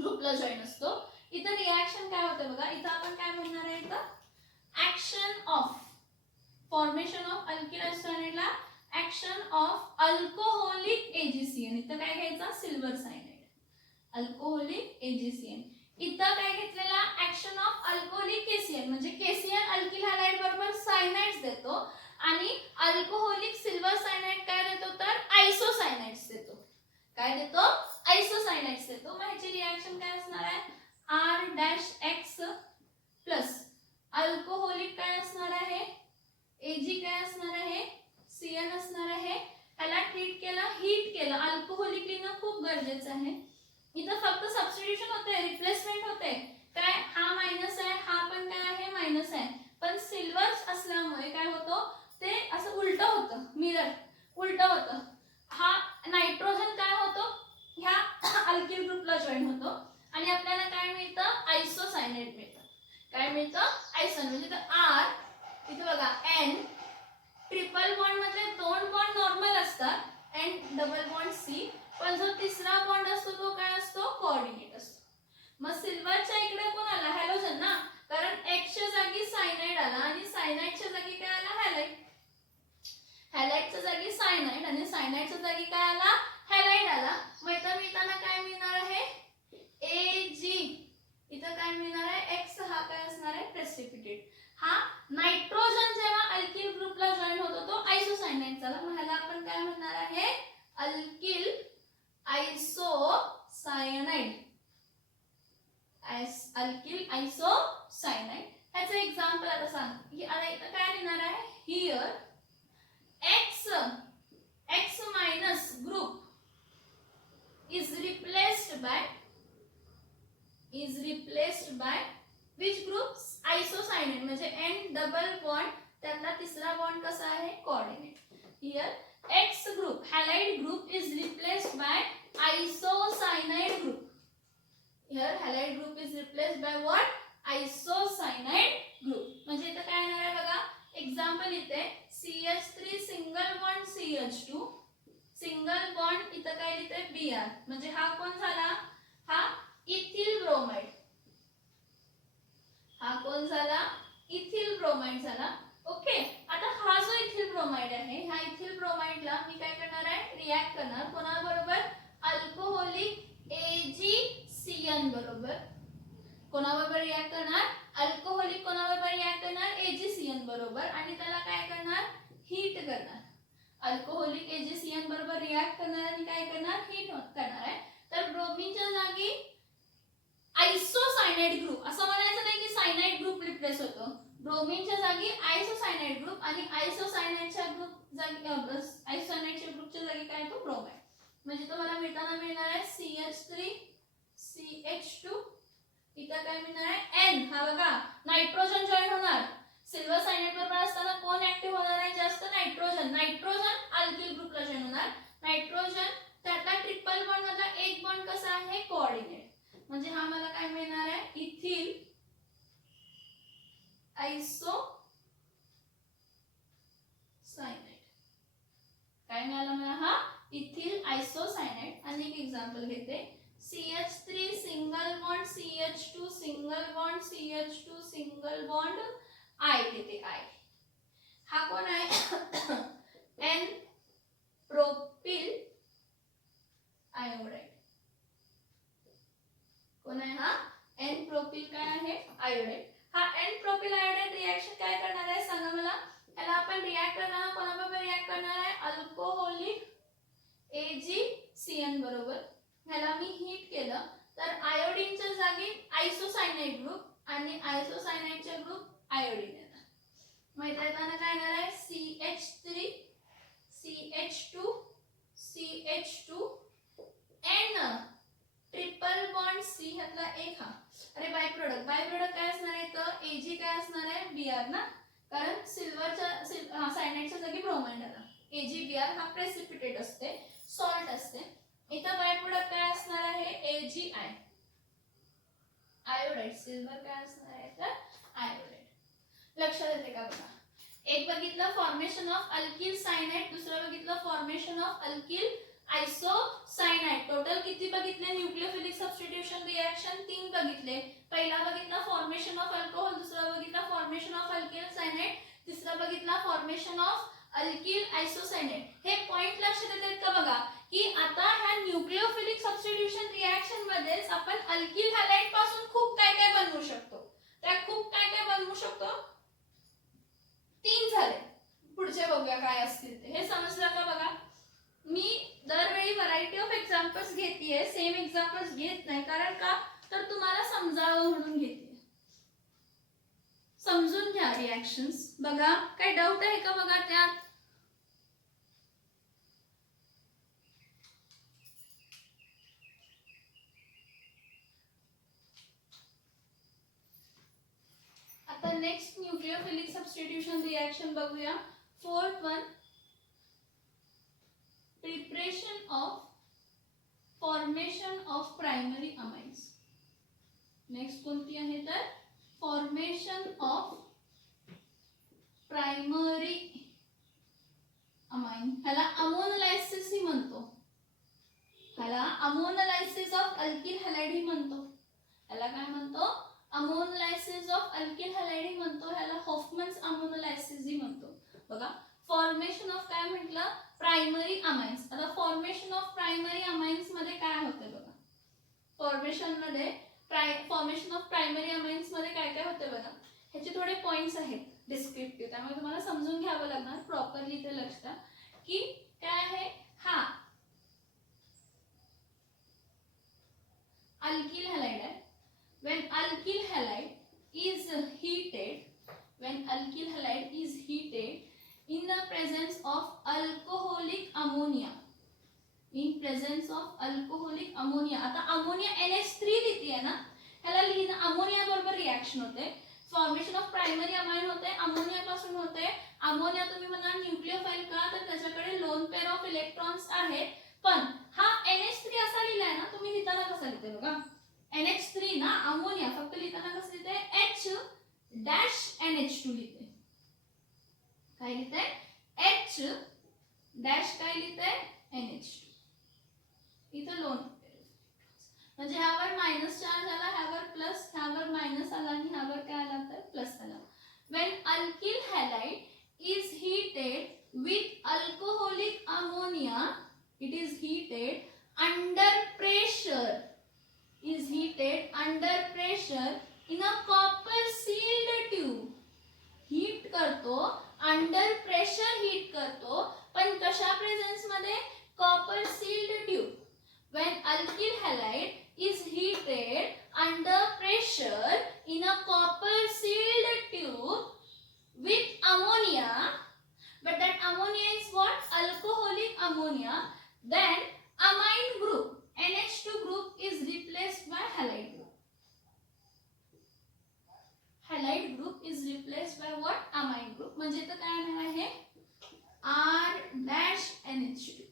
ग्रुपला जॉईन असतो. इथं रिएक्शन काय होतं बघा. इथं आपण काय म्हणणार आहे, इथं action of formation of alkyl आयसोसायनाइडला ऍक्शन ऑफ अल्कोहोलिक AgCN. इथं काय घ्यायचा, सिल्वर सायनाइड, अल्कोहोलिक AgCN. इथं काय घेतलेला, ऍक्शन ऑफ अल्कोहोलिक KCN. म्हणजे KCN अल्किल हॅलाइड बरोबर सायनाइड्स देतो आणि अल्कोहोलिक सिल्वर सायनाइड काय देतो तर आयसोसायनाइड्स देतो. काय देतो, आयसोसायनाइड्स देतो. मग ह्याची रिएक्शन काय असणार आहे, R-X प्लस अल्कोहोलिक काय असणार आहे, Ag काय असणार आहे, Cn असणार आहे. ह्याला ट्रीट केलं, हीट केलं. अल्कोहोलिक लिहिणं खूप गरजेचं आहे. इथं फक्त सबस्टिट्यूशन होते, रिप्लेसमेंट होते. काय, हा मायनस आहे, हा पण काय आहे, मायनस आहे. उलट होतं. हा नायट्रोजन काय होतो, ह्या अल्किल ग्रुपला जॉईन होतो आणि आपल्याला काय मिळतं, आयसोसायनाइड मिळतं. काय मिळतं, आयसो, म्हणजे आर, इथे बघा एन, ट्रिपल बॉन्ड मध्ये 2 बॉन्ड नॉर्मल असतात एंड डबल बॉन्ड सी, पण जो तिसरा बॉन्ड असतो तो काय असतो, कोऑर्डिनेट असतो. मग सिल्वरच्या इकडे कोण आला, हॅलोजन ना, कारण एक्सच्या जागी सायनाइड आला आणि सायनाइडच्या जागी काय आला, हॅलाइड. हॅलाइडच्या जागी सायनाइड आणि सायनाइडच्या जागी काय आला, हॅलाइड आला. मग इथं मिळताना काय मिळणार आहे, Ag. इथं काय मिळणार आहे, X हा काय असणार आहे, प्रेसिपिटेट. हा नायट्रोजन जेव्हा अल्किल ग्रुपला जॉईन होतो तो आयसोसायनाइड झाला. मग ह्याला आपण काय म्हणणार आहे, अल्किल आयसोसायनाइड. अल्किल आयसोसायनाइड. ह्याचं एक्झाम्पल आता सांग. आता इथं काय लिहिणार आहे, here X minus group is replaced by which group, isocyanide. म्हणजे N डबल बॉन्ड, त्यातला तिसरा बॉन्ड कसा आहे, coordinate. Here X group, halide group is replaced by isocyanide group. Here halide group is replaced by what, isocyanide group. म्हणजे इथं काय येणार आहे बघा, एक्झाम्पल इथे CH3 single bond CH2, single bond इथं काय लिहिते Br, म्हणजे हा कोण झाला, हा इथिल ब्रोमाइड. हा कोण झाला, इथिल ब्रोमाइड झाला. ओके, आता हा जो इथिल ब्रोमाइड आहे, ह्या इथिल ब्रोमाइडला मी काय करणार आहे, रिॲक्ट करणार कोणाबरोबर, अल्कोहोलिक AgCN बरोबर. कोणाबरोबर रिॲक्ट करणार, अल्कोहोलिक कोणाबरोबर रिॲक्ट करणार, AgCN बरोबर, आणि त्याला काय करणार, हीट करणार. अल्कोहोलिक AgCN बरोबर रिॲक्ट करणार आणि काय करणार, हीट करणार आहे. तर ब्रोमीनच्या जागी आयसोसायनाइड ग्रुप, असं म्हणायचं नाही की सायनाइड ग्रुप रिप्लेस होतो. ब्रोमीनच्या जागी आयसोसायनाइड ग्रुप आणि आयसोसायनाइडच्या ग्रुप जागी आयसोसायनाइडच्या ग्रुपच्या जागी काय तो ब्रोमाइड. म्हणजे तुम्हाला मिळताना मिळणार आहे CH3 CH2, इथं काय मिळणार आहे N. हा बघा नायट्रोजन जॉईन होणार, सिल्वर सायनाइड बरोबर असताना कोण ऍक्टिव्ह होणार आहे जास्त, नायट्रोजन. नायट्रोजन अल्किल ग्रुपला जॉईन होणार. नायट्रोजन त्यातला ट्रिपल बॉन्ड मधला एक बॉन्ड कसा आहे, कोऑर्डिनेट. म्हणजे हा मला काय मिळणार आहे, इथिल आयसोसायनाइड. काय मिळाला मला, हा इथिल आयसोसायनाइड. आणि एक एक्झाम्पल घेते, CH3 single bond CH2 single bond CH2 single bond I देते I. हा कोण आहे, N प्रोपिल आयोडाइड. कोण आहे हा, N प्रोपिल काय आहे, आयोडाइड. हा N प्रोपिल आयोडाइड रिएक्शन काय करणार आहे सांगा मला. याला आपण रिएक्ट करताना कोणाबरोबर रिएक्ट करणार आहे, अल्कोहोलिक AgCN बरोबर. ह्याला मी हीट केलं तर आयोडीनच्या जागी आयसोसायनाइड ग्रुप आणि आयसोसायनाइडच्या ग्रुप आयोडीन येणार. मग येताना काय येणार आहे, CH3 CH2 CH2 N triple bond C ह्यातला एक हा. अरे बाय प्रोडक्ट काय असणार आहे, तर Ag काय असणार आहे, Br ना, कारण सिल्वरच्या सायनाइडच्या जागी ब्रोमाइड आला. AgBr हा प्रेसिपिटेट असते, सॉल्ट असते. इथं बाय प्रोडक्ट काय असणार आहे, AgI आयोडाइड. सिल्वर काय असणार आहे, तर आयोडाइड. लक्षात येते का बघा. एक बघितलं फॉर्मेशन ऑफ अल्किल सायनाइड, दुसरं बघितलं फॉर्मेशन ऑफ अल्किल आयसोसायनाइड. टोटल किती बघितले, न्यूक्लियोफिलिक सबस्टिट्यूशन रिएक्शन 3 बघितले. पहिला बघितला फॉर्मेशन ऑफ अल्कोहोल, दुसरा बघितला फॉर्मेशन ऑफ अल्किल सायनाइड, तिसरा बघितला फॉर्मेशन ऑफ अल्किल आयसोसायनाइड. हे पॉइंट लक्षात येतात का बघा, की आता ह्या न्यूक्लियोफिलिक सबस्टिट्यूशन रिएक्शन मध्ये आपण अल्किल हॅलाइड पासून खूप काय काय बनवू शकतो. त्या खूप काय काय बनवू शकतो, 3 झाले. पुढचे बघूया काय असतील ते. हे समजलं का बघा. मी दरवेळी व्हरायटी ऑफ एक्झाम्पल्स घेतेय, सेम एक्झाम्पल्स घेत नाही. कारण का, तर तुम्हाला समजावं म्हणून घेते. समजून घ्या रिएक्शन्स. बघा काय डाऊट आहे का बघा त्यात. आता नेक्स्ट न्यूक्लियोफिलिक सबस्टिट्यूशन रिएक्शन बघूया. 4th वन, नेक्स्ट कोणती आहे तर फॉर्मेशन ऑफ प्रायमरी अमाइन, ह्याला अमोनोलायसिस ही म्हणतो, ह्याला अमोनोलायसिस ऑफ अल्किल हॅलाइड ही म्हणतो, ह्याला काय म्हणतो अमोनोलायसिस ऑफ अल्किल हॅलाइड ही म्हणतो, ह्याला हॉफमन्स अमोनोलायसिस ही म्हणतो. बघा फॉर्मेशन ऑफ काय म्हटलं प्रायमरी अमाइन्स. आता फॉर्मेशन ऑफ प्रायमरी अमाइन्स मध्ये काय होते बघा, फॉर्मेशन मध्ये फॉर्मेशन ऑफ प्रायमरी अमाइन्स मध्ये काय काय होते बघा, ह्याचे थोडे पॉइंट्स आहेत डिस्क्रिप्टिव्ह, त्यामुळे तुम्हाला समजून घ्यावं लागणार प्रॉपरली इथे लक्ष द्या की काय आहे. हा अल्किल हॅलाइड आहे. when alkyl halide is heated, when alkyl halide is heated in the presence of alcoholic ammonia, in presence of alcoholic ammonia. आता अमोनिया NH3 देते आहे ना, ह्याला लिहिणं अमोनिया बरोबर रिएक्शन होते, फॉर्मेशन ऑफ प्रायमरी अमाइन होते अमोनिया पासून होते. अमोनिया तुम्ही म्हणा न्यूक्लियोफाइल का, तर त्याच्याकडे लोन पेअर ऑफ इलेक्ट्रॉन्स आहेत, पण हा NH3 असा लिहिलाय ना, तुम्ही लिहिताना कसा लिहिते बघा NH3 ना, अमोनिया फक्त लिहिताना कसं लिहिते H डॅश NH2 लिहिते, काय लिहिते H डॅश काय लिहिते NH2. इथं लोन म्हणजे ह्यावर मायनस चार्ज आला, ह्यावर प्लस, ह्यावर मायनस आला आणि ह्यावर काय आला तर प्लस आला. when alkyl halide is heated with alcoholic ammonia, it is heated under pressure, is heated under pressure in a copper sealed tube. Heat करतो अंडर प्रेशर, हीट करतो पण कशा प्रेझेन्स मध्ये copper sealed tube. when alkyl halide is heated under pressure in a copper sealed tube with ammonia, but that ammonia is what alcoholic ammonia, then amine group NH2 group is replaced by halide group. Halide group is replaced by what amine group. म्हणजे तर काय येणार आहे R dash NH2,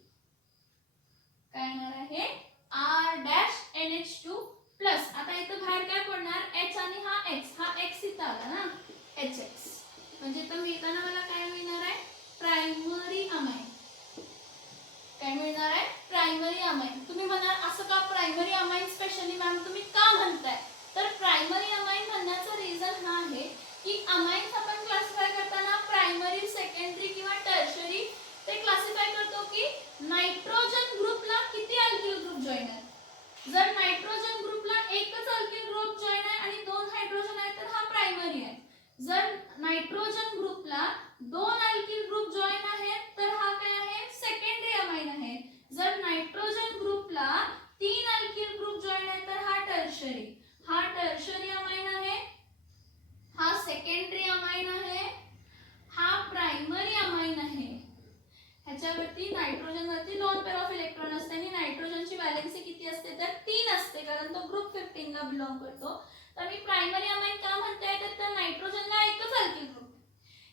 काय येणार आहे R dash NH2 plus. आता इथं बाहेर काय पडणार H आणि हा X इथं आला ना HX, म्हणजे इथं मिळताना मला काय मिळणार आहे प्रायमरी अमाइन, काय मिळणार आहे प्रायमरी अमाइन. तुम्ही म्हणाल असं का प्रायमरी अमाइन स्पेशली मॅम तुम्ही का म्हणताय, तर प्रायमरी अमाइन म्हणण्याचं रिझन हा आहे की अमाइन्स आपण क्लासिफाय करताना प्रायमरी, सेकंडरी किंवा टर्शरी ते क्लासिफाय करतो की नायट्रोजन ग्रुपला किती अल्किल ग्रुप जॉइन आहेत. जर नायट्रोजन ग्रुपला एकच अल्किल ग्रुप जॉइन आहे आणि 2 हायड्रोजन आहेत तर हा प्रायमरी आहे. जर नायट्रोजन ग्रुपला 2 अल्किल ग्रुप जॉइन आहेत तर हा काय आहे सेकंडरी अमाइन आहे. जर नायट्रोजन ग्रुपला 3 अल्किल ग्रुप जॉइन आहेत तर हा टर्शरी, हा टर्शरी अमाइन आहे, हा सेकंडरी अमाइन आहे, हा प्रायमरी अमाइन आहे. ह्याच्यावरती नायट्रोजन वरती लोन पेअर ऑफ इलेक्ट्रॉन असते आणि नायट्रोजनची वॅलेन्सी किती असते तर 3 असते, कारण तो ग्रुप 15 ला बिलॉंग करतो. तर मी प्रायमरी अमाइन का म्हणते तर नायट्रोजनला एकच अल्किल ग्रुप,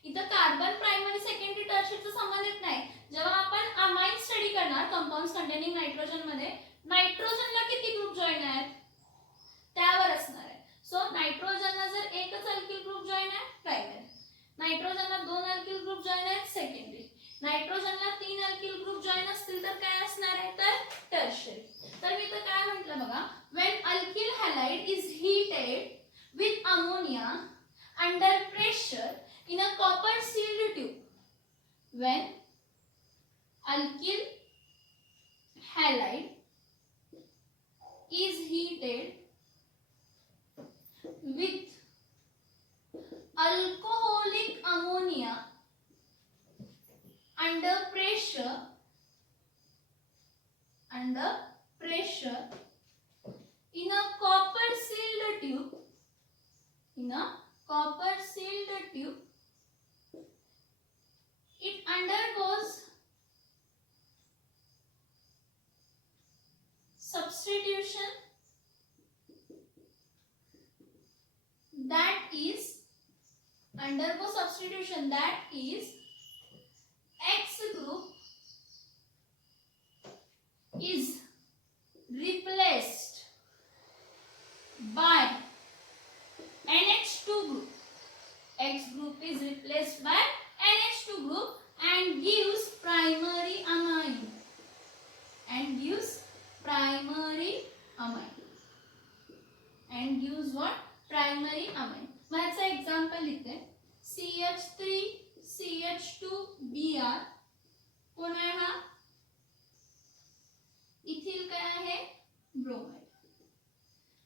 इथं कार्बन प्रायमरी, सेकंडरी, टर्शरीचा संबंध येत नाही. जेव्हा आपण अमाइन स्टडी करणार कंपाउंड्स कंटेनिंग नायट्रोजन मध्ये, नायट्रोजनला किती ग्रुप जॉइन आहेत त्यावर असणार आहे. सो नायट्रोजनला जर एकच अल्किल ग्रुप जॉइन आहे प्रायमरी, नायट्रोजनला 2 अल्किल ग्रुप जॉइन आहेत सेकंडरी, नायट्रोजनला 3 अल्किल ग्रुप जॉइन असतील तर काय असणार आहे तर टर्शरी. तर मी इथं काय म्हटलं बघा, when alkyl halide is heated with ammonia under pressure in a copper sealed tube, when alkyl halide is heated with alcoholic ammonia under pressure in a copper sealed tube, in a copper sealed tube, it undergoes substitution that is X group is replaced by HBr कोण आहे हा ethyl काय आहे bromide.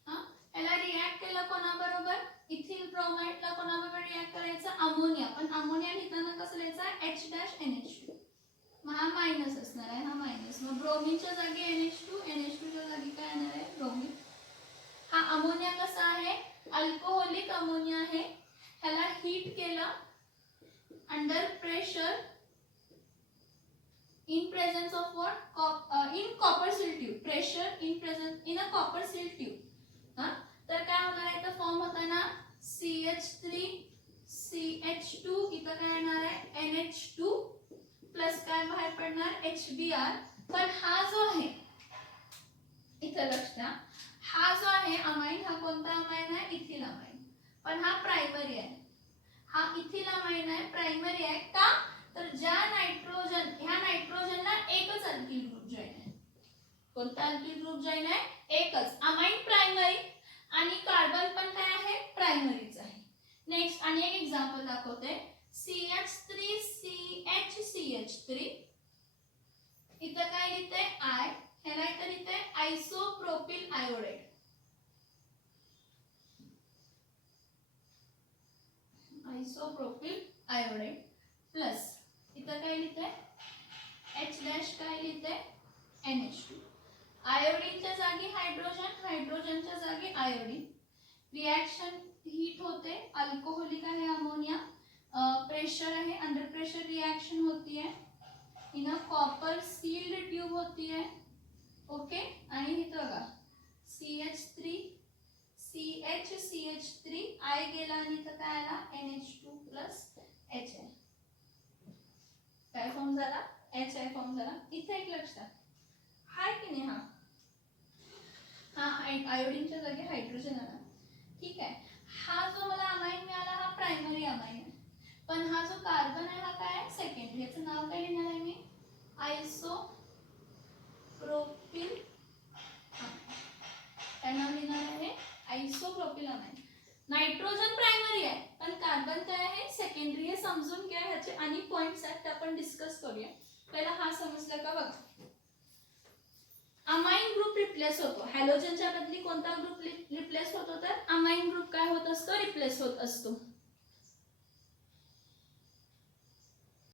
हा याला react केलं कोणाबरोबर ethyl ब्रोमाइडला कोणाबरोबर रिॲक्ट करायचं अमोनिया. पण अमोनिया लिहिताना कसं लिहायचं H-NH2. मग हा मायनस असणार आहे हा मायनस. मग ब्रोमीनच्या जागी NH2 NH2च्या जागी काय येणार आहे ब्रोमीन. हा अमोनिया कसा आहे अल्कोहोलिक अमोनिया आहे. ह्याला हीट केलं under pressure in presence of what in copper seal tube. pressure in presence in a copper seal tube. हा तर काय होणार आहे तर फॉर्म होता ना CH3 CH2 इथं काय येणार आहे NH2 प्लस काय बाहेर पडणार HBr. पण हा जो आहे इथं लक्ष द्या हा जो आहे अमाइन हा कोणता अमाइन आहे इथिल अमाइन. पण हा प्रायमरी आहे हा इथिल अमाइन आहे प्रायमरी आहे का तर ज्या नायट्रोजन ह्या नायट्रोजनला एकच अल्किल ग्रुप जॉइन आहे. कोणता अल्किल ग्रुप जॉइन आहे एकच अमाइन प्रायमरी आणि कार्बन पण काय आहे प्रायमरीच आहे. नेक्स्ट आणि एक एक्झाम्पल दाखवते CH3 CH3 इथं काय लिहिते I ह्याला इथं लिहिते isopropyl iodide. Isopropyl iodide plus इथं काय लिहिते H डॅश काय लिहिते NH2. आयोडीनच्या जागी हायड्रोजन हायड्रोजनच्या जागी आयोडीन. रिएक्शन हीट होते अल्कोहोलिक आहे अमोनिया. प्रेशर आहे अंडर प्रेशर रिएक्शन होती है इन कॉपर सील्ड ट्यूब होती है. ओके आणि इथं बघा CH3 CH3 I गेला आणि इथं काय आला NH2 प्लस H आहे. काय फॉर्म झाला H आहे फॉर्म झाला. इथे एक लक्षात हाय की नाही हा आयोडीनच्या जागी हायड्रोजन आला. ठीक आहे हा जो मला अमाइन मिळाला हा प्रायमरी अमाइन आहे. पण हा जो कार्बन आहे हा काय सेकंडरी. याचं नाव काय लिहिणार आहे मी आयसोप्रोपिल काय नाव लिहिणार आहे आयसोप्रोपिल अमाइन. नायट्रोजन प्रायमरी आहे पण कार्बन काय आहे सेकंडरी. हे समजून घ्या. ह्याचे आणि पॉइंट्स आहेत ते आपण डिस्कस करूया. पहिला हा समजला का बघा. अमाइन ग्रुप रिप्लेस होतो हॅलोजनच्या बदली कोणता ग्रुप रिप्लेस होतो तर अमाइन ग्रुप काय होत असतो रिप्लेस होत असतो.